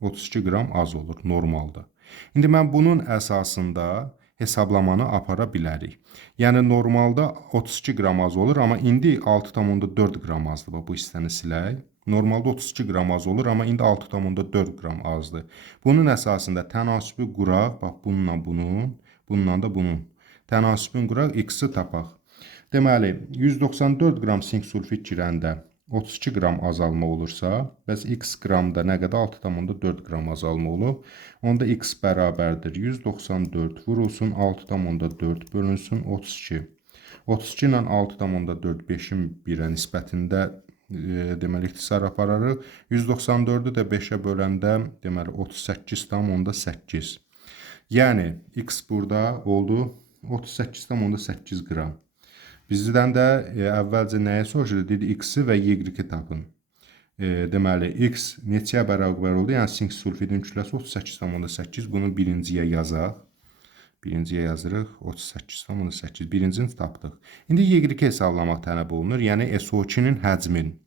32 qram az olur normalda. İndi mən bunun əsasında hesablamanı apara bilərik. Yəni normalda 32 qram az olur, amma indi 6,4 qram azdır. Bu hissəni silək. Normalda 32 qram az olur, amma indi 6,4 qram azdır. Bunun əsasında tənasibi quraq, bax bununla bunun, bununla da bunun. Tənasibini quraq, X-i tapaq. Deməli, 194 qram sink sulfid girəndə 32 qram azalma olursa, bəs X qramda nə qədər? 6,4 qram azalma olub. Onda X bərabərdir 194 vurulsun 6,4 bölünsün 32. 32 ilə 6,4 5-in 1-ə nisbətində deməli ixtisar apararıq. 194-ü də 5-ə böləndə deməli 38,8. Yəni X burada oldu 38,8 qram. Bizdən də əvvəlcə nəyə soruşdu? Dedi, X-i və Y-i tapın. Deməli, X neçəyə bərabər oldu? Yəni, sink sulfidin kütləsi 38,8. Bunu birinciyə yazaq. Birinciyə yazırıq. 38,8. Birincini tapdıq. İndi Y-i hesablamaq tələb olunur. Yəni, SO2-nin həcmin.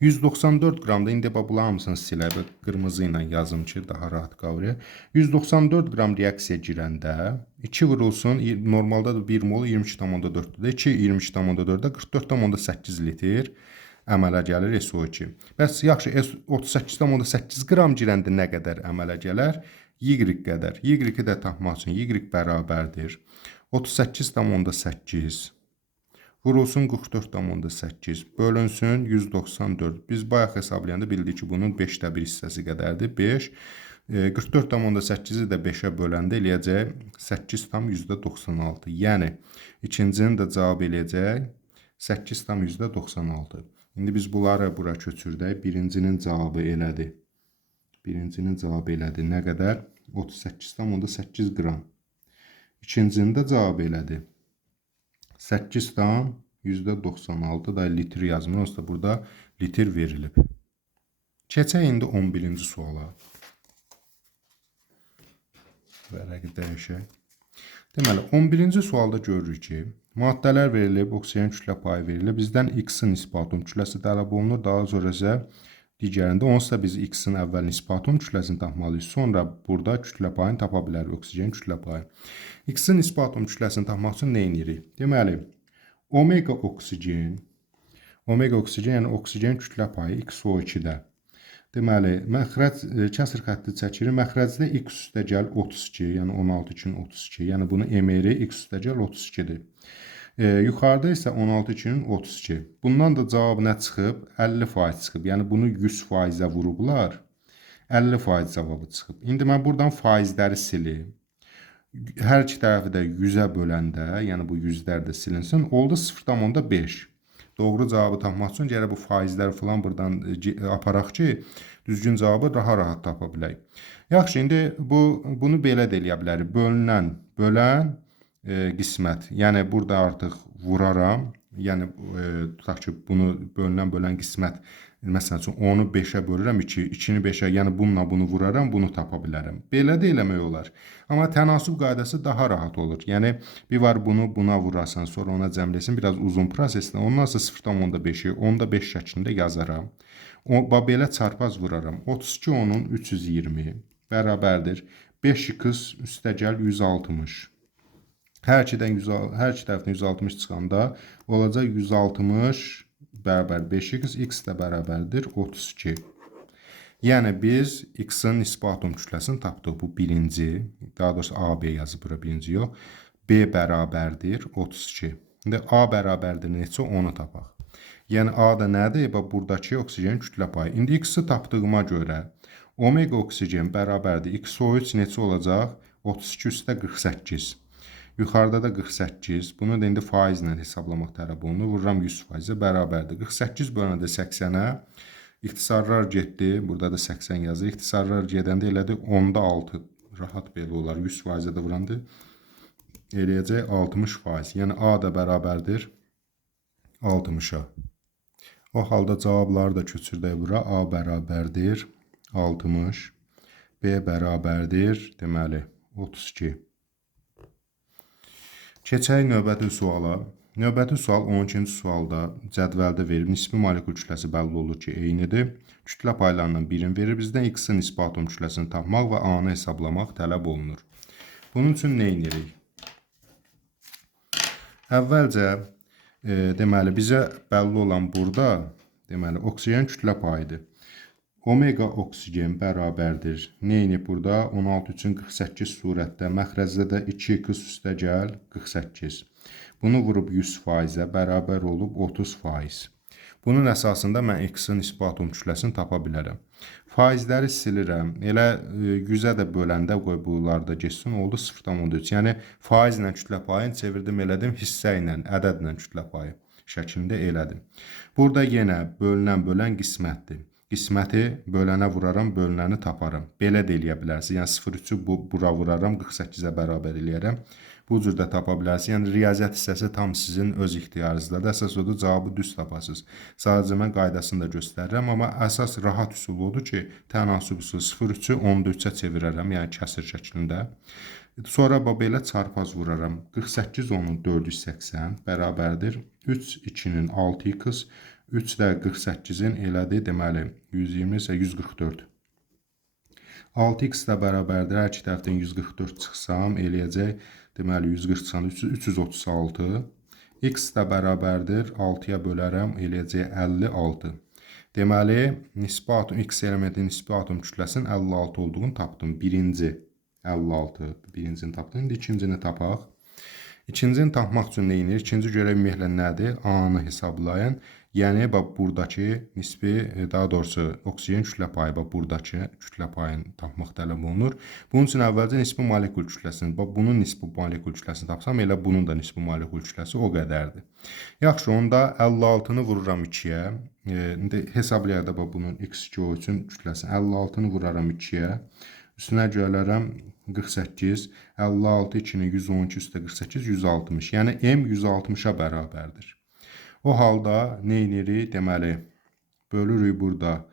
194 qramda, indi bunların hamısını silək və qırmızı ilə yazım ki, daha rahat qavrayaq. 194 qram reaksiya girəndə 2 vurulsun, normalda da 1 mol 22,4-də, 2 22,4-də 44,8 litr əmələ gəlir SO2. Bəs yaxşı, 38,8 qram girəndə nə qədər əmələ gələr? Y qədər. Y-i də tapmaq üçün Y bərabərdir 38,8 vurulsun 44,8, bölünsün 194. Biz bayaq hesablayanda bildik ki, bunun 5də 1 hissəsi qədərdir. 5. 44,8-i də 5-ə böləndə eləyəcək 8,96. Yəni, ikincinin də cavabı eləyəcək 8,96. İndi biz bunları bura köçürdək. Birincinin cavabı elədi. Birincinin cavabı elədi. Nə qədər? 38,8 qram. İkincinin də cavabı elədi. 8,96 da litr yazmır. Onsuz da burada litr verilib. Keçək indi 11-ci suala. Vərəqi dəyişək. Deməli, 11-ci sualda görürük ki, maddələr verilib, oksigen kütlə payı verilib. Bizdən X-in nisbi atom kütləsi tələb olunur. Daha sonra isə digərində, onsuz da biz X-in əvvəl nisbi atom kütləsini tapmalıyız. Sonra burada kütlə payını tapa bilərik, oksigen kütlə payı. X-in nisbi atom kütləsini tapmaq üçün nə edirik? Deməli, omega oksigen, yəni oksigen kütlə payı XO2-də. Deməli, məxrəc kəsr xətti çəkirik. Məxrəcdə x üstə gəl 32, yəni 16 2-nin 32. Yəni bunu emeri x üstə gəl 32-dir. Yuxarıda isə 16 2-nin 32. Bundan da cavab nə çıxıb? 50% çıxıb. Yəni bunu 100%-ə vurublar. 50% cavabı çıxıb. İndi mən buradan faizləri silim. Hər iki tərəfi də 100-ə böləndə, yəni bu 100-lər də silinsin, oldu 0,5. Doğru cavabı tapmaq üçün gərək bu faizləri falan buradan aparaq ki, düzgün cavabı daha rahat tapa bilək. Yaxşı, indi bunu belə də eləyə bilərik. Bölən qismət. Yəni burada artıq vuraram. Yəni tutaq ki, bunu bölən qismət, məsələn üçün 10-u 5-ə bölürəm, 2-ni 5-ə, yəni bununla bunu vuraram, bunu tapa bilərəm. Belə də eləmək olar. Amma tənasüb qaydası daha rahat olur. Yəni bir var bunu buna vurarsan, sonra ona cəmləsin, biraz uzun prosesdə. Ondan sonra 0,5-i 10-da 5 şəklində yazaram. Belə çarpaz vuraram. 32 onun 320 bərabərdir. 5x üstə gəl 160. Hər iki tərəfdən 160 çıxanda olacaq 160 bərabər 5x, x də bərabərdir 32. Yəni biz x-in nisbi atom kütləsini tapdıq. Bu birinci, daha doğrusu AB yazıb bura birinci yox. B bərabərdir 32. İndi A bərabərdir neçə, onu tapaq. Yəni A da nədir? Buradakı oksigen kütlə payı. İndi x-i tapdığıma görə omega oksigen bərabərdir. XO3 neçə olacaq? 32 üstə 48. Yuxarıda da 48. Bunu da indi faizlə hesablamaq tələb olunur. Vururam 100%-ə bərabərdir. 48 bölündə 80-ə. İxtisarlar getdi. Burada da 80 yazır. İxtisarlar gedəndə elədi 10-da 6. Rahat belə olar. 100%-ə də vurandı. Eləyəcək 60%. Yəni A da bərabərdir 60-a. O halda cavabları da köçürdək bura. A bərabərdir 60. B bərabərdir, deməli, 32. Keçək növbəti suala. Növbəti sual 12-ci sualda cədvəldə verib nisbi molekul kütləsi bəlli olur ki, eynidir. Kütlə paylarından birini verir. Bizdən X-in nisbi atom kütləsini tapmaq və A-nı hesablamaq tələb olunur. Bunun üçün nə edirik? Əvvəlcə, deməli, bizə bəlli olan burada, deməli, oksigen kütlə payıdır. Omega oksigen bərabərdir. Neyini burada? 16 üçün 48 surətdə. Məxrəcdə də 2x üstə gəl 48. Bunu vurub 100%-ə bərabər olub 30%. Bunun əsasında mən x-in nisbi atom kütləsini tapa bilərəm. Faizləri silirəm. Elə 100-ə də böləndə qoy bunlar da geçsin. Oldu 0,3. Yəni faizlə kütlə payını çevirdim, elədim hissə ilə, ədədlə kütlə payı şəklində elədim. Burada yenə bölən qismətdir. Qisməti bölənə vuraram, bölünəni taparam. Belə də eləyə bilərsiniz. Yəni 0,3-ü bura vuraram, 48-ə bərabər eləyərəm. Bu cür də tapa bilərsiniz. Yəni riyaziyyat hissəsi tam sizin öz ixtiyarınızdadır. Əsas odur, cavabı düz tapasınız. Sadəcə mən qaydasını da göstərirəm, amma əsas rahat üsul odur ki, tənasüb üsulu 0,3-ü 10-3-ə çevirərəm, yəni kəsir şəklində. Sonra belə çarpaz vuraram. 48 onun 480 bərabərdir. 3 2-nin 6x, 3 də 48-in elədi, deməli 120 isə 144. 6x də bərabərdir. Hər iki tərəfdən 144 çıxsam eləyəcək, deməli 140 çıxanda 336. X də bərabərdir. 6-ya bölərəm, eləyəcək 56. Deməli, nisbi atom, X elementin nisbi atom kütləsinin 56 olduğunu tapdım. Birinci 56, birincini tapdım. İndi ikincini tapaq. İkincini tapmaq üçün nə edir? İkinci görəv ümumiyyətlə nədir? A-nı hesablayın. Yəni bax buradakı nisbi, daha doğrusu oksigen kütlə payı, bax buradakı kütlə payını tapmaq tələb olunur. Bunun üçün əvvəlcə nisbi molekul kütləsini, bax bunun nisbi molekul kütləsini tapsam, elə bunun da nisbi molekul kütləsi o qədərdir. Yaxşı, onda 56-nı vururam 2-yə. İndi hesablayaq da bax bunun x2 üçün kütləsini. 56-nı vuraram 2-yə. Üstünə gələrəm 48, 56, 2-ni 112 üstə 48, 160. Yəni M 160-a bərabərdir. O halda nə edirik? Deməli, bölürük burada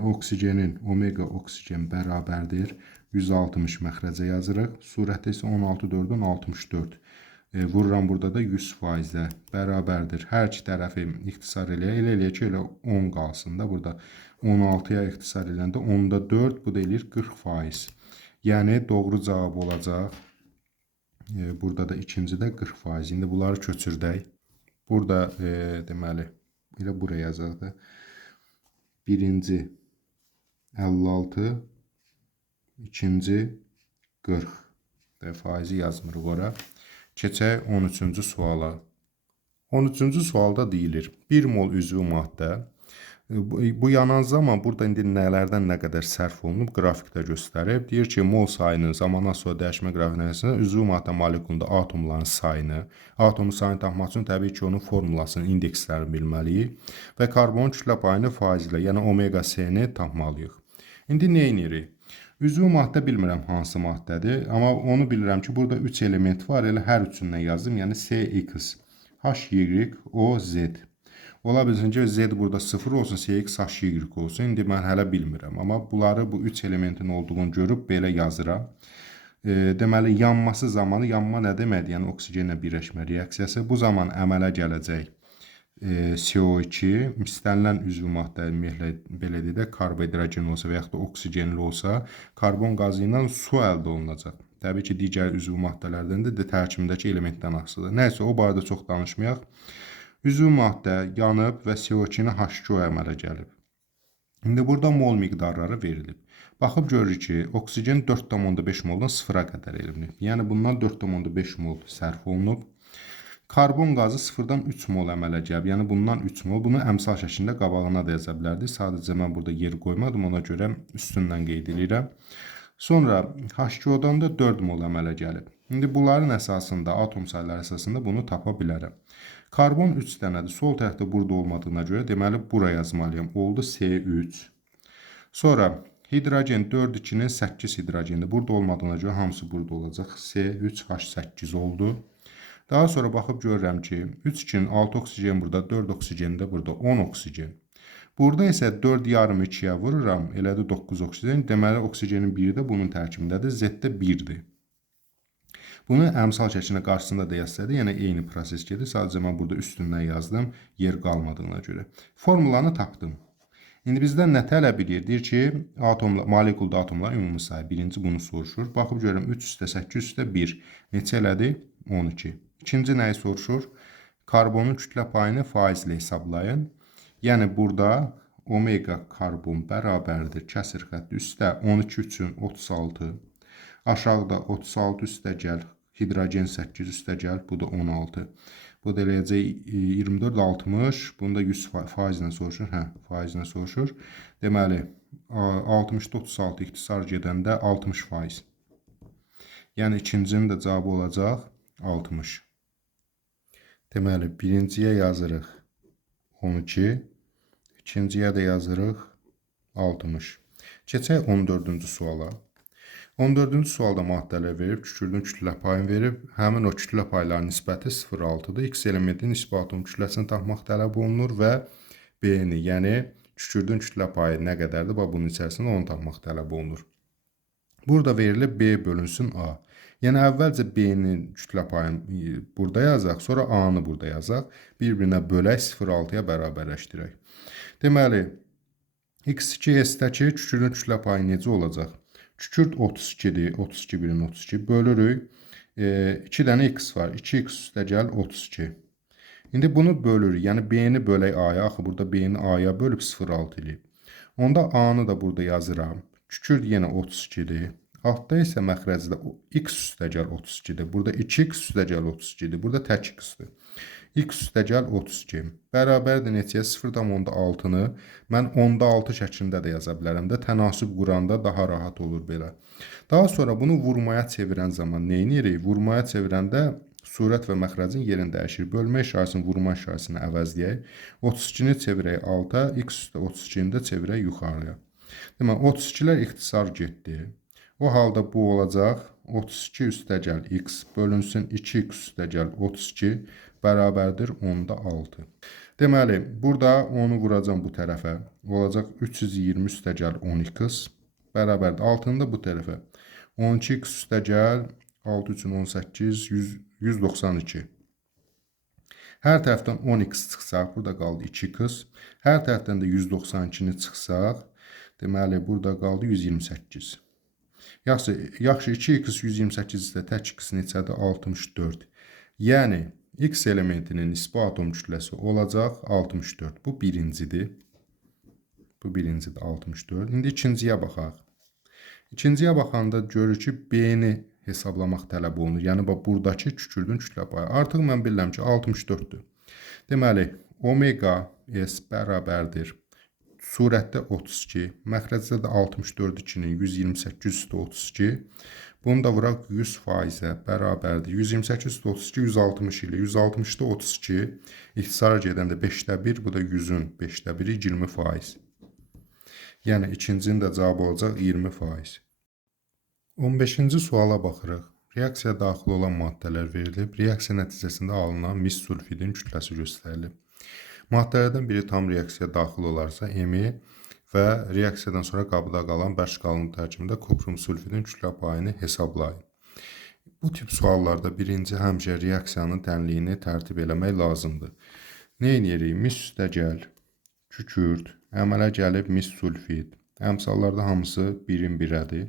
oksigenin, omega oksigen bərabərdir. 160 məxrəcə yazırıq. Surətdə isə 16 4-dən 64. Vururam burada da 100%-ə bərabərdir. Hər iki tərəfi ixtisar eləyək ki, elə 10 qalsın da burada. 16-ya ixtisar eləndə 10-da 4, bu da eləyir 40%. Yəni doğru cavab olacaq. Burada da ikincidə 40%. İndi bunları köçürdək. Burada deməli elə buraya yazaq da. Birinci 56, ikinci 40. Faizi yazmırıq ora. Keçək 13-cü suala. 13-cü sualda deyilir, 1 mol üzvü maddə. Bu yanan zaman burada indi nələrdən nə qədər sərf olunub qrafikdə göstərib. Deyir ki, mol sayının zamandan sonra dəyişmə qrafikinə üzvü maddə molekulunda atomların sayını, atomun sayını tapmaq üçün təbii ki, onun formulasını, indekslərini bilməliyik və karbon kütlə payını faizlə, yəni omega C-ni tapmalıyıq. İndi nə edirik? Üzvü maddə bilmirəm hansı maddədir, amma onu bilirəm ki, burada 3 element var, elə hər üçündən yazdım, yəni CX, HY, O, Z. Ola bilsin ki, Z burada 0 olsun, CX, HY olsun. İndi mən hələ bilmirəm, amma bunları bu 3 elementin olduğunu görüb belə yazıram. Deməli, yanması zamanı, yanma nə deməkdir? Yəni, oksigenlə birləşmə reaksiyası. Bu zaman əmələ gələcək CO2, istənilən üzvü maddə, belə deyək də, karbohidrogen olsa və yaxud da oksigenli olsa, karbon qazı ilə su əldə olunacaq. Təbii ki, digər üzvü maddələrdən də tərkibindəki elementdən asılıdır. Nəysə, o barədə çox danışmayaq. Üzvü maddə yanıb və CO2-ni H2O əmələ gəlib. İndi burada mol miqdarları verilib. Baxıb görürük ki, oksigen 4,5 moldan 0-a qədər elinib. Yəni, bundan 4,5 mol sərf olunub. Karbon qazı 0-dan 3 mol əmələ gəlib. Yəni, bundan 3 mol. Bunu əmsal şəklində qabağına da yaza bilərdik. Sadəcə mən burada yer qoymadım, ona görə üstündən qeyd edirəm. Sonra H2O-dan da 4 mol əmələ gəlib. İndi bunların əsasında, atom sayıları əsasında bunu tapa bilərəm. Karbon 3 dənədir. Sol tərəfdə burada olmadığına görə deməli bura yazmalıyam. Oldu C3. Sonra hidrogen 4, 2-nin 8 hidrogendir. Burada olmadığına görə hamısı burada olacaq. C3H8 oldu. Daha sonra baxıb görürəm ki, 3, 2-nin 6 oksigen burada, 4 oksigen də burada, 10 oksigen. Burada isə 4 yarım 2-yə vururam, elədi 9 oksigen. Deməli, oksigenin biri də bunun tərkibindədir, Z də 1-dir. Bunu əmsal şəklində qarşısında da yazsaydı, yəni eyni proses gedir. Sadəcə mən burada üstündən yazdım, yer qalmadığına görə. Formulanı tapdım. İndi bizdən nə tələb edir? Deyir ki, molekulda atomlar ümumi sayı. Birinci bunu soruşur. Baxıb görürəm 3 üstə 8 üstə 1. Neçə elədi? 12. İkinci nəyi soruşur? Karbonun kütlə payını faizlə hesablayın. Yəni, burada omega karbon bərabərdir. Kəsir xətti üstə 12 üçün 36. Aşağıda 36 üstə gəl. Hidrogen 8 üstə gəl. Bu da 16. Bu da eləyəcək 24, 60. Bunu da 100 faizlə soruşur. Hə, faizlə soruşur. Deməli, 60-da 36 ixtisar gedəndə 60%. Yəni, ikincinin də cavabı olacaq 60. Deməli, birinciyə yazırıq 12, ikinciyə də yazırıq 60. Keçək 14-cü suala. 14-cü sualda maddələr verib, kükürdün kütlə payını verib, həmin o kütlə paylarının nisbəti 0,6-dır. X elementin nisbi atom kütləsini tapmaq tələb olunur və B-ni, yəni kükürdün kütlə payı nə qədərdir? Bunun içərisində onu tapmaq tələb olunur. Burada verilib B bölünsün A. Yəni, əvvəlcə B-nin kütlə payını burada yazaq, sonra A-nı burada yazaq. Bir-birinə bölək, 0,6-ya bərabərləşdirək. Deməli, X2S-dəki kükürdün kütlə payı necə olacaq? Kükürd 32-dir, 32 birin 32. Bölürük. 2 dənə X var. 2X üstə gəl 32. İndi bunu bölürük. Yəni, B-ni bölək A-ya. Axı, burada B-ni A-ya bölüb 0,6 eləyib. Onda A-nı da burada yazıram. Kükürd yenə 32-dir. Altda isə məxrəcdə x üstəgəl 32-dir. Burada 2x üstəgəl 32-dir. Burada tək x-dir. X üstəgəl 32 bərabərdir neçəyə? 0,6-nı mən 10-6 şəklində də yaza bilərəm də, tənasüb quranda daha rahat olur belə. Daha sonra bunu vurmaya çevirən zaman nə edirik? Vurmaya çevirəndə surət və məxrəcin yerini dəyişir. Bölmə işarəsini vurma işarəsini əvəzləyək. 32-ni çevirək alta, x üstə 32-ni də çevirək yuxarıya. Demək, 32-lər ixtisar getdi. O halda bu olacaq 32 üstəgəl x bölünsün 2x üstəgəl 32 bərabərdir 10-6. Deməli, burada 10-u vuracam bu tərəfə. Olacaq 320 üstəgəl 12x bərabərdir 6-nı da bu tərəfə. 12x üstəgəl 6 üçün 18, 192. Hər tərəfdən 10x çıxsaq, burada qaldı 2x. Hər tərəfdən də 192-ni çıxsaq, deməli, burada qaldı 128. Yaxşı 2x 128 isə tək x neçədir? 64. Yəni, x elementinin nisbi atom kütləsi olacaq 64. Bu birincidir. Bu birincidir 64. İndi ikinciyə baxaq. İkinciyə baxanda görürük ki, B-ni hesablamaq tələb olunur. Yəni, buradakı kükürdün kütlə payı. Artıq mən bilirəm ki, 64-dür. Deməli, omega S bərabərdir. Surətdə 32, məxrəcdə də 64-2-nin 128 üstə 32. Bunu da vuraq 100%-ə bərabərdir. 128 üstə 32, 160 ilə. 160-da 32, ixtisara gedəndə 5-də 1, bu da 100-ün 5-də 1-i 20%. Yəni, ikincinin də cavabı olacaq 20%. 15-ci suala baxırıq. Reaksiyaya daxil olan maddələr verilib. Reaksiya nəticəsində alınan mis sulfidin kütləsi göstərilib. Maddələrdən biri tam reaksiyaya daxil olarsa, M-i və reaksiyadan sonra qabıda qalan bərk qalınlıq tərkibində kuprum sulfidin kütlə payını hesablayın. Bu tip suallarda birinci həmişə reaksiyanın tənliyini tərtib eləmək lazımdır. Nə edirik? Mis üstəgəl, kükürt, əmələ gəlib mis sulfid. Əmsallarda hamısı birin birədir.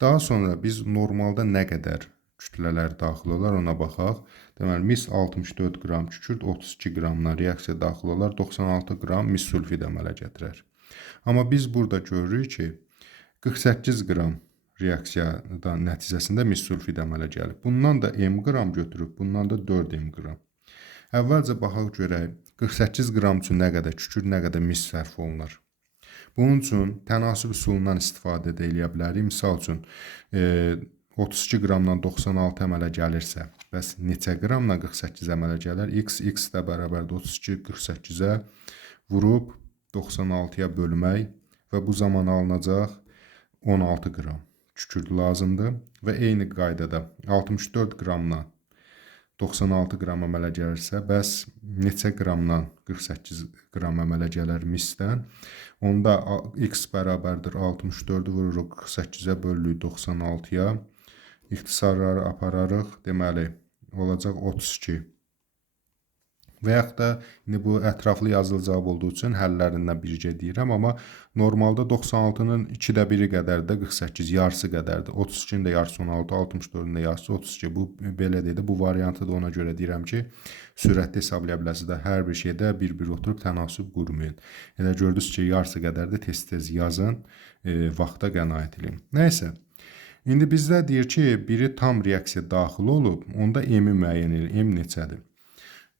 Daha sonra biz normalda nə qədər kütlələr daxil olar ona baxaq. Deməli, mis 64 qram, kükürt 32 qramla reaksiya daxil olar, 96 qram mis sulfid əmələ gətirər. Amma biz burada görürük ki, 48 qram reaksiyada nəticəsində mis sulfid əmələ gəlib. Bundan da M qram götürüb, bundan da 4 M qram. Əvvəlcə baxaq görək, 48 qram üçün nə qədər kükürt, nə qədər mis sərf olunar. Bunun üçün tənasüb üsulundan istifadə edə bilərik. Misal üçün, 32 qramdan 96 əmələ gəlirsə, bəs neçə qramla 48 əmələ gələr? X də bərabərdir 32, 48-ə vurub 96-ya bölmək və bu zaman alınacaq 16 qram kükürt lazımdır. Və eyni qaydada 64 qramla 96 qram əmələ gəlirsə, bəs neçə qramdan 48 qram əmələ gələr misdən? Onda x bərabərdir 64-ü vururuq 48-ə bölürük 96-ya. İxtisarları apararıq, deməli, olacaq 32. Və yaxud da, indi bu ətraflı yazılı cavab olduğu üçün həllərindən bircə deyirəm, amma normalda 96-nın 2də 1-i qədər də 48, yarısı qədərdir. 32-nin də yarısı 16, 64-ün də yarısı 32. Bu, belə deyil, bu variantı da ona görə deyirəm ki, sürətdə hesablaya biləsiniz də hər bir şeydə bir-bir oturub tənasüb qurmayın. Elə gördünüz ki, yarısı qədər də tez-tez yazın, vaxta qənaət edin. Nəysə. İndi bizdə deyir ki, biri tam reaksiya daxil olub, onda M-i müəyyən edir. M neçədir?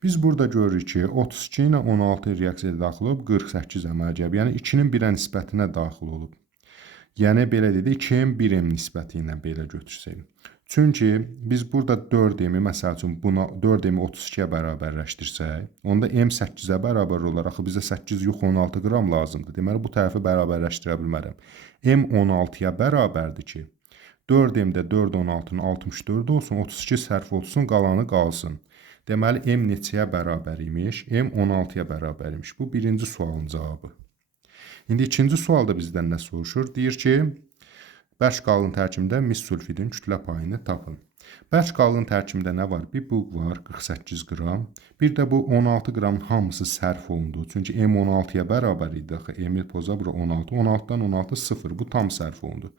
Biz burada görürük ki, 32 ilə 16 reaksiyaya daxil olub, 48 əmələ gəlib. Yəni, 2-nin 1-ə nisbətinə daxil olub. Yəni, belə dedik, 2-nin 1M nisbəti ilə belə götürsək. Çünki biz burada 4M-i, məsəl üçün, 4M-i 32-yə bərabərləşdirsək, onda M 8-ə bərabər olar. Axı, bizə 8 yox, 16 qram lazımdır. Deməli, bu tərəfi bərabərləşdirə bilmərəm. M 16-ya bərabərdir ki, 4M-də 4 16-nın 64 olsun, 32 sərf olsun, qalanı qalsın. Deməli, M neçəyə bərabər imiş? M 16-ya bərabər imiş. Bu birinci sualın cavabı. İndi ikinci sualda bizdən nə soruşur? Deyir ki, bərk qalın tərkibində mis sulfidin kütlə payını tapın. Bərk qalın tərkibində nə var? Bir bu var, 48 qram. Bir də bu 16 qramın hamısı sərf olundu. Çünki M 16-ya bərabər idi. M-i poza bura 16. 16-dan 16 0. Bu tam sərf olundu.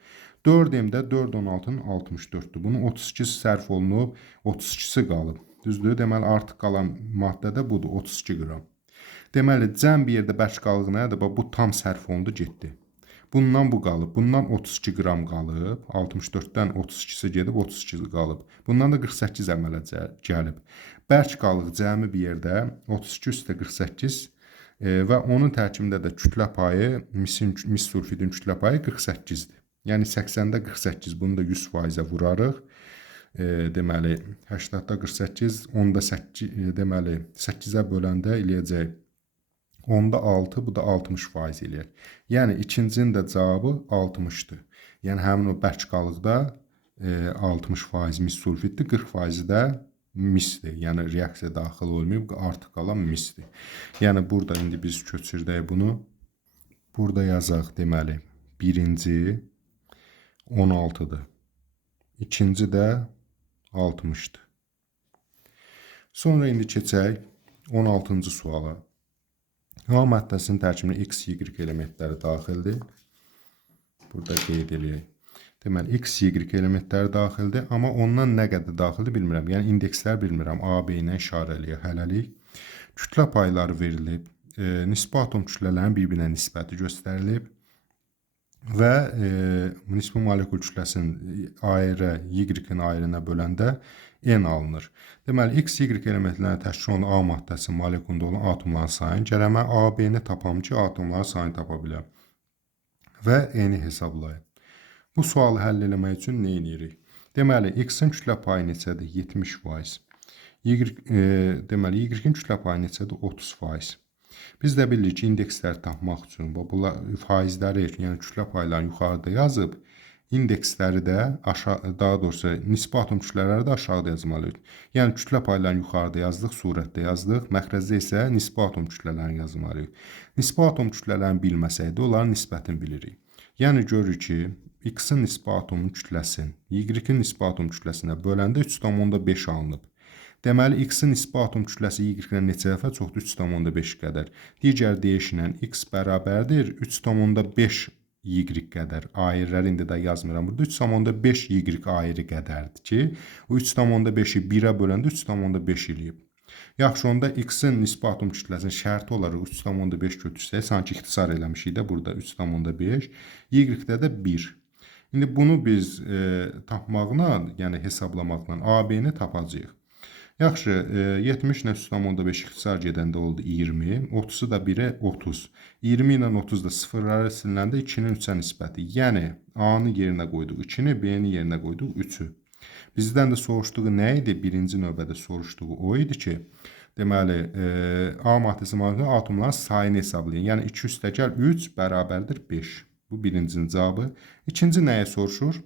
4M-də 4 16-nın 64-dür. Bunun 32-si sərf olunub, 32-si qalıb. Düzdür? Deməli, artıq qalan maddə də budur, 32 qram. Deməli, cəm bir yerdə bərk qalıq nədir? Bu tam sərf olundu, getdi. Bundan bu qalıb. Bundan 32 qram qalıb. 64-dən 32-si gedib 32 qalıb. Bundan da 48 əmələ gəlib. Bərk qalıq cəmi bir yerdə 32 üstə 48 və onun tərkibində də kütlə payı, mis sulfidin kütlə payı 48-dir. Yəni 80-də 48, bunu da 100%-ə vurarıq. Deməli 80-də 48, 10-da 8, deməli 8-ə böləndə eləyəcək 10-da 6, bu da 60% eləyər. Yəni ikincinin də cavabı 60-dır. Yəni həmin o bərk qalıqda 60% mis sulfiddir, 40% də misdir. Yəni reaksiya daxil olmayıb, artıq qalan misdir. Yəni burada indi biz köçürdək bunu. Burada yazaq deməli birinci 16-dır. İkinci də 60-dır. Sonra indi keçək 16-cı suala. A maddəsinin tərkibinə X, Y elementləri daxildir. Burada qeyd eləyək. Deməli, X, Y elementləri daxildir, amma ondan nə qədər daxildir bilmirəm. Yəni, indekslər bilmirəm. A, B ilə işarə eləyək hələlik. Kütlə payları verilib. Nisbi atom kütlələrin bir-birinə nisbəti göstərilib. Və nisbi molekul kütləsinin ayrı, Y-in ayrına böləndə N alınır. Deməli, X, Y elementlərini təşkil olunan A maddəsi molekulunda olan atomların sayını gələk mən A, B-ni tapam ki, atomların sayını tapa biləm. Və N-i hesablayın. Bu sualı həll eləmək üçün nə edirik? Deməli, X-in kütlə payı neçədir? 70%. Deməli, Y-in kütlə payı neçədir? 30%. Biz də bilirik ki, indeksləri tapmaq üçün bunlar faizləri, yəni kütlə paylarını yuxarıda yazıb, indeksləri də aşağı, daha doğrusu nisbi atom kütlələri də aşağıda yazmalıyıq. Yəni kütlə paylarını yuxarıda yazdıq, surətdə yazdıq, məxrəcdə isə nisbi atom kütlələrini yazmalıyıq. Nisbi atom kütlələrini bilməsəydə onların nisbətini bilirik. Yəni görürük ki, X-in nisbi atomun kütləsini Y-in nisbi atom kütləsinə böləndə 3,5 alınıb. Deməli, X-in nisbi atom kütləsi Y-dən neçə dəfə çoxdur? 3,5 qədər. Digər deyişlə X bərabərdir 3,5 Y qədər. Ayrıları indi də yazmıram burada. 3,5 Y ayrı qədərdir ki, o 3,5-i 1-ə böləndə 3,5 eləyib. Yaxşı, onda X-in nisbi atom kütləsinin şərti olaraq 3,5 götürsək, sanki ixtisar eləmişik də burada 3,5, Y-də də 1. İndi bunu biz tapmaqla, yəni hesablamaqla AB-ni tapacağıq. Yaxşı, 70 ilə 3,5 ixtisar gedəndə oldu 20, 30-u da 1-ə 30. 20 ilə 30 da sıfırları sililəndə 2-nin 3-ə nisbəti. Yəni, A-nı yerinə qoyduq 2-ni, B-ni yerinə qoyduq 3-ü. Bizdən də soruşduğu nə idi? Birinci növbədə soruşduğu o idi ki, deməli, A maddəsi molekulunda atomların sayını hesablayın. Yəni, 2 üstəgəl 3 bərabərdir 5. Bu birincinin cavabı. İkinci nəyə soruşur?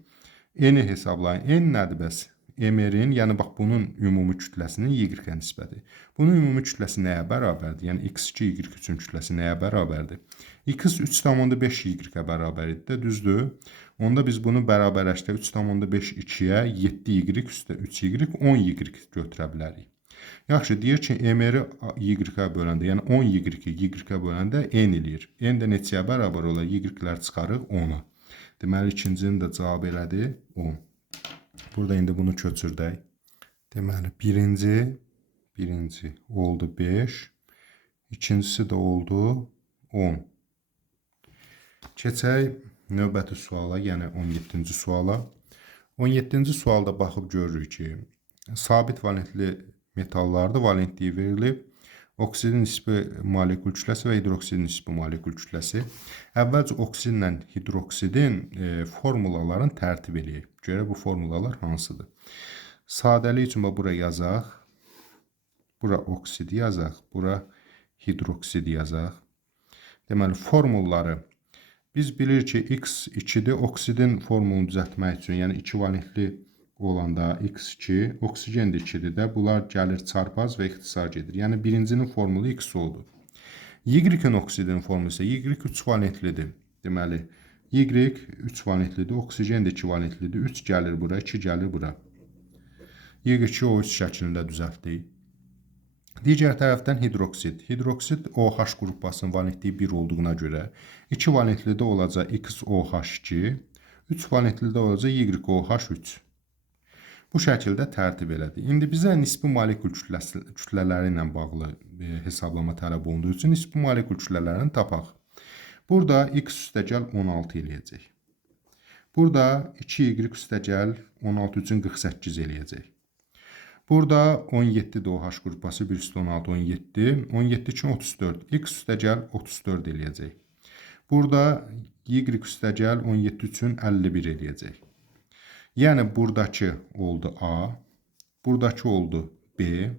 N-i hesablayın. N nədir bəs? MR-in, yəni bax bunun ümumi kütləsinin Y-ə nisbəti. Bunun ümumi kütləsi nəyə bərabərdir? Yəni X2 Y3-ün kütləsi nəyə bərabərdir? X 3,5 Y-ə bərabər idi də, düzdür? Onda biz bunu bərabərləşdirək 3,5 2-yə 7 Y üstə 3 Y 10 Y götürə bilərik. Yaxşı, deyir ki, MR-i Y-ə böləndə, yəni 10 Y-i Y-ə böləndə N eləyir. N də neçəyə bərabər olar? Y-lər çıxarıq 10-a. Deməli, ikincinin də cavabı elədir 10. Burada indi bunu köçürdək. Deməli, birinci oldu 5, ikincisi də oldu 10. Keçək növbəti suala, yəni 17-ci suala. 17-ci sualda baxıb görürük ki, sabit valentli metallarda valentliyi verilib, oksidin nisbi molekul kütləsi və hidroksidin nisbi molekul kütləsi. Əvvəlcə oksidlə hidroksidin formulalarını tərtib eləyək. Görək bu formulalar hansıdır? Sadəlik üçün bura yazaq. Bura oksid yazaq. Bura hidroksid yazaq. Deməli, formulları biz bilirik ki, X2-dir. Oksidin formulunu düzəltmək üçün, yəni 2 valentli olanda X2, oksigen də 2-dir də. Bunlar gəlir çarpaz və ixtisar gedir. Yəni, birincinin formulu X oldu. Y-in oksidin formulu isə Y 3 valentlidir. Deməli, Y 3 valentlidir, oksigen də 2 valentlidir. 3 gəlir bura, 2 gəlir bura. Y2 OH şəklində düzəltdik. Digər tərəfdən hidroksid. Hidroksid OH qrupasının valentliyi 1 olduğuna görə 2 valentlidə olacaq XOH2, 3 valentlidə olacaq YOH3. Bu şəkildə tərtib elədik. İndi bizə nisbi molekul kütlələri ilə bağlı hesablama tələb olduğu üçün nisbi molekul kütlələrini tapaq. Burada x üstəgəl 16 eləyəcək. Burada 2y üstəgəl 16 üçün 48 eləyəcək. Burada 17 də o h qrupası 1 üstə 16 17. 17 üçün 34. X üstəgəl 34 eləyəcək. Burada y üstəgəl 17 üçün 51 eləyəcək. Yəni buradakı oldu A, buradakı oldu B,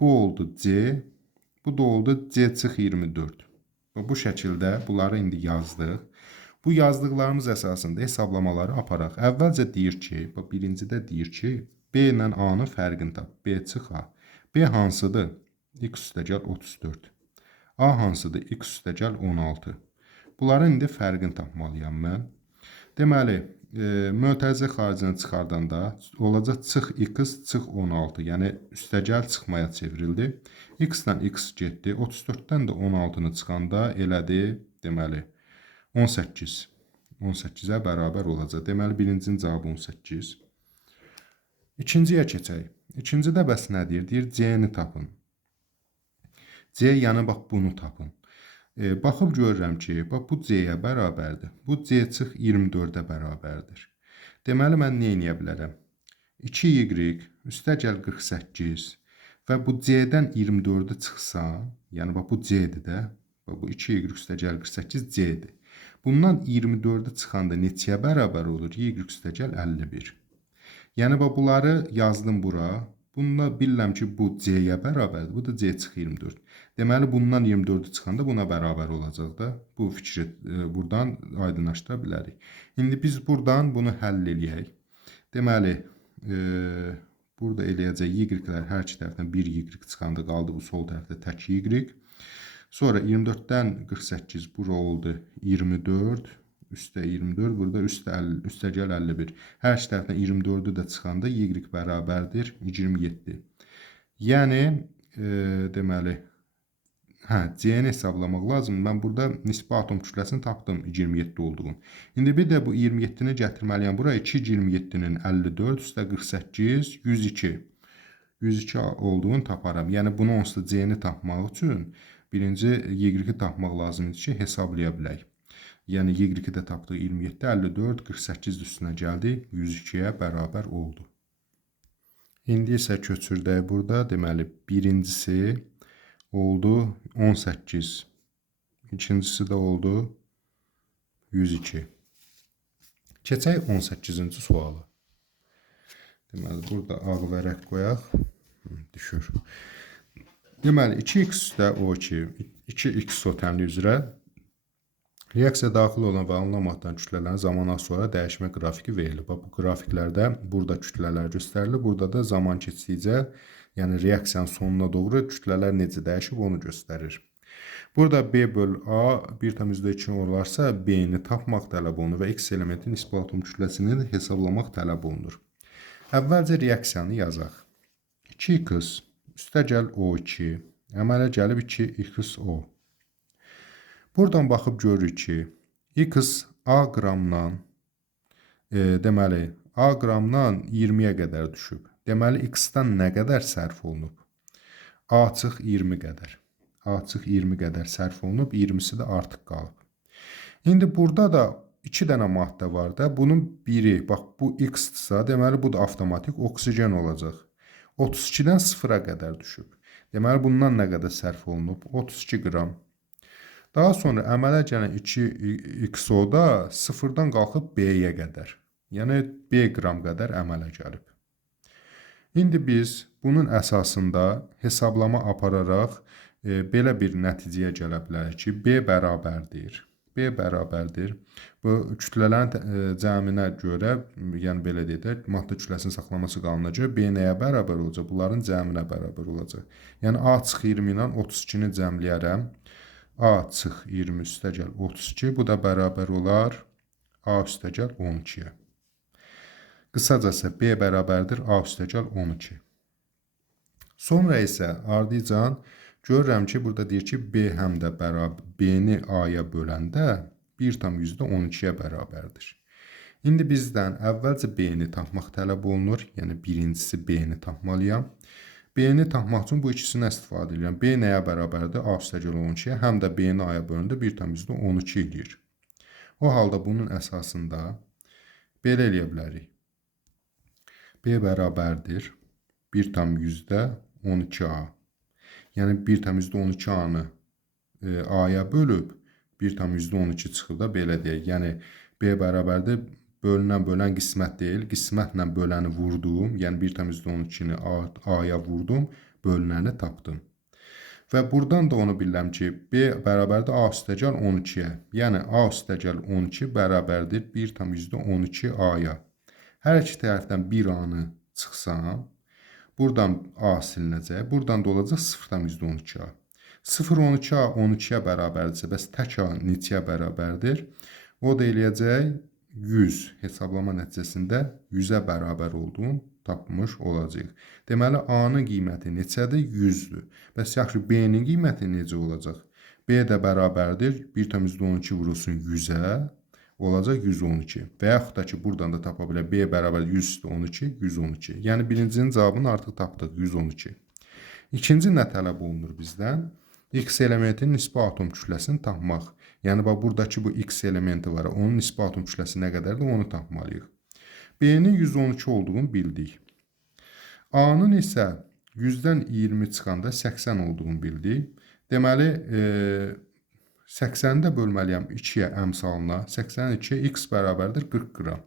bu oldu C, bu da oldu C çıx 24. Bu şəkildə bunları indi yazdıq. Bu yazdıqlarımız əsasında hesablamaları aparaq. Əvvəlcə deyir ki, birincidə deyir ki, B ilə A-nın fərqini tap. B çıx A. B hansıdır? X üstəgəl 34. A hansıdır? X üstəgəl 16. Bunların indi fərqini tapmalıyam mən. Deməli, mötərizə xaricinə çıxardanda olacaq çıx x çıx 16. Yəni üstəgəl çıxmaya çevrildi. X ilə x getdi. 34-dən də 16-nı çıxanda elədi, deməli 18. 18-ə bərabər olacaq. Deməli, birincinin cavabı 18. İkinciyə keçək. İkincidə bəs nə deyir? Deyir C-ni tapın. C, yəni bax bunu tapın. Baxıb görürəm ki, bax bu C-yə bərabərdir. Bu C çıx 24-ə bərabərdir. Deməli, mən nə edə bilərəm? 2y üstəgəl 48 və bu C-dən 24-ü çıxsa, yəni bax bu C-dir də, bu 2y üstəgəl 48 C-dir. Bundan 24-ü çıxanda neçəyə bərabər olur? Y üstəgəl 51. Yəni bunları yazdım bura. Bunda bilirəm ki, bu C-yə bərabərdir. Bu da C çıx 24. Deməli, bundan 24-ü çıxanda buna bərabər olacaq da. Bu fikri buradan aydınlaşdıra bilərik. İndi biz buradan bunu həll eləyək. Deməli, burada eləyəcək y-lər hər iki tərəfdən 1 y çıxanda qaldı. Bu sol tərəfdə tək y. Sonra 24-dən 48 bura oldu 24. Üstə 24, burada üstəgəl 51. Hər iki tərəfdən 24-ü də çıxanda y bərabərdir 27. Yəni, deməli, C-ni hesablamaq lazımdır. Mən burada nisbi atom kütləsini tapdım 27 olduğunu. İndi bir də bu 27-ni gətirməliyəm. Buraya 2 27-nin 54, üstə 48, 102. 102 olduğunu taparam. Yəni, bunu onsuz da C-ni tapmaq üçün birinci y-i tapmaq lazımdır ki, hesablaya bilək. Yəni, y-i də tapdıq 27, 54, 48 üstünə gəldi, 102-yə bərabər oldu. İndi isə köçürdək burada. Deməli, birincisi oldu 18. İkincisi də oldu 102. Keçək 18-ci sualı. Deməli, burada ağ vərəq qoyaq. Düşür. Deməli, 2x üstə O2, 2x sotənli üzrə reaksiya daxil olan və anlamadan kütlələrin zamandan sonra dəyişmə qrafiki verilir. Bu qrafiklərdə burada kütlələr göstərilir. Burada da zaman keçdikcə, yəni reaksiyanın sonuna doğru kütlələr necə dəyişib onu göstərir. Burada B böl A 1,2 olarsa B-ni tapmaq tələb olunur və X elementin nisbi atom kütləsini hesablamaq tələb olunur. Əvvəlcə reaksiyanı yazaq. 2x üstəgəl O2 əmələ gəlib 2xO. Buradan baxıb görürük ki, x A qramdan, deməli, A qramdan 20-yə qədər düşüb. Deməli, x-dan nə qədər sərf olunub? A çıx 20 qədər. A çıx 20 qədər sərf olunub, 20-si də artıq qalıb. İndi burada da 2 dənə maddə var da, bunun biri, bax bu x-dırsa, deməli, bu da avtomatik oksigen olacaq. 32-dən 0-a qədər düşüb. Deməli, bundan nə qədər sərf olunub? 32 qram. Daha sonra əmələ gələn 2xO-da 0-dan qalxıb B-yə qədər. Yəni, B qram qədər əmələ gəlib. İndi biz bunun əsasında hesablama apararaq belə bir nəticəyə gələ bilərik ki, B bərabərdir. B bərabərdir. Bu kütlələrin cəminə görə, yəni belə deyək, maddə kütləsinin saxlaması qanununa görə B nəyə bərabər olacaq? Bunların cəminə bərabər olacaq. Yəni, A çıx 20 ilə 32-ni cəmləyərəm. A çıx 20 üstəgəl 32, bu da bərabər olar A üstəgəl 12-yə. Qısacası B bərabərdir A üstəgəl 12. Sonra isə ardıcan görürəm ki, burada deyir ki, B həm də B-ni A-ya böləndə 1,12-yə bərabərdir. İndi bizdən əvvəlcə B-ni tapmaq tələb olunur, yəni birincisi B-ni tapmalıyam. B-ni tapmaq üçün bu ikisindən istifadə edirəm. B nəyə bərabərdir? A üstəgəl 12-yə. Həm də B-ni A-ya bölündə 1/12 eləyir. O halda bunun əsasında belə eləyə bilərik. B bərabərdir 1/12A. Yəni 1/12A-nı A-ya bölüb 1/12 çıxır da belə deyək. Yəni B bərabərdir bölünən qismət deyil. Qismətlə böləni vurdum. Yəni 1/12-ni A-ya vurdum. Bölünəni tapdım. Və buradan da onu bilirəm ki, B bərabərdir A üstəgəl 12-yə. Yəni A üstəgəl 12 bərabərdir 1/12A-ya. Hər iki tərəfdən 1A-nı çıxsam, buradan A silinəcək. Buradan da olacaq 0/12A. 0/12A 12-yə bərabərdirsə, bəs tək A neçəyə bərabərdir? O da eləyəcək 100 hesablama nəticəsində 100-ə bərabər olduğunu tapmış olacaq. Deməli, A-nın qiyməti neçədir? 100-dür. Bəs yaxşı, B-nin qiyməti necə olacaq? B də bərabərdir 1/12 vurulsun 100-ə, olacaq 112. Və yaxud da ki, buradan da tapa bilər. B bərabər 100-12, 112. Yəni, birincinin cavabını artıq tapdıq, 112. İkinci nə tələb olunur bizdən? X elementinin nisbi atom kütləsini tapmaq. Yəni, buradakı bu X elementi var. Onun nisbi atom kütləsi nə qədərdir? Onu tapmalıyıq. B-nin 112 olduğunu bildik. A-nın isə 100-dən 20 çıxanda 80 olduğunu bildik. Deməli, 80-də bölməliyəm 2-yə əmsalına. 82-yə X bərabərdir 40 qram.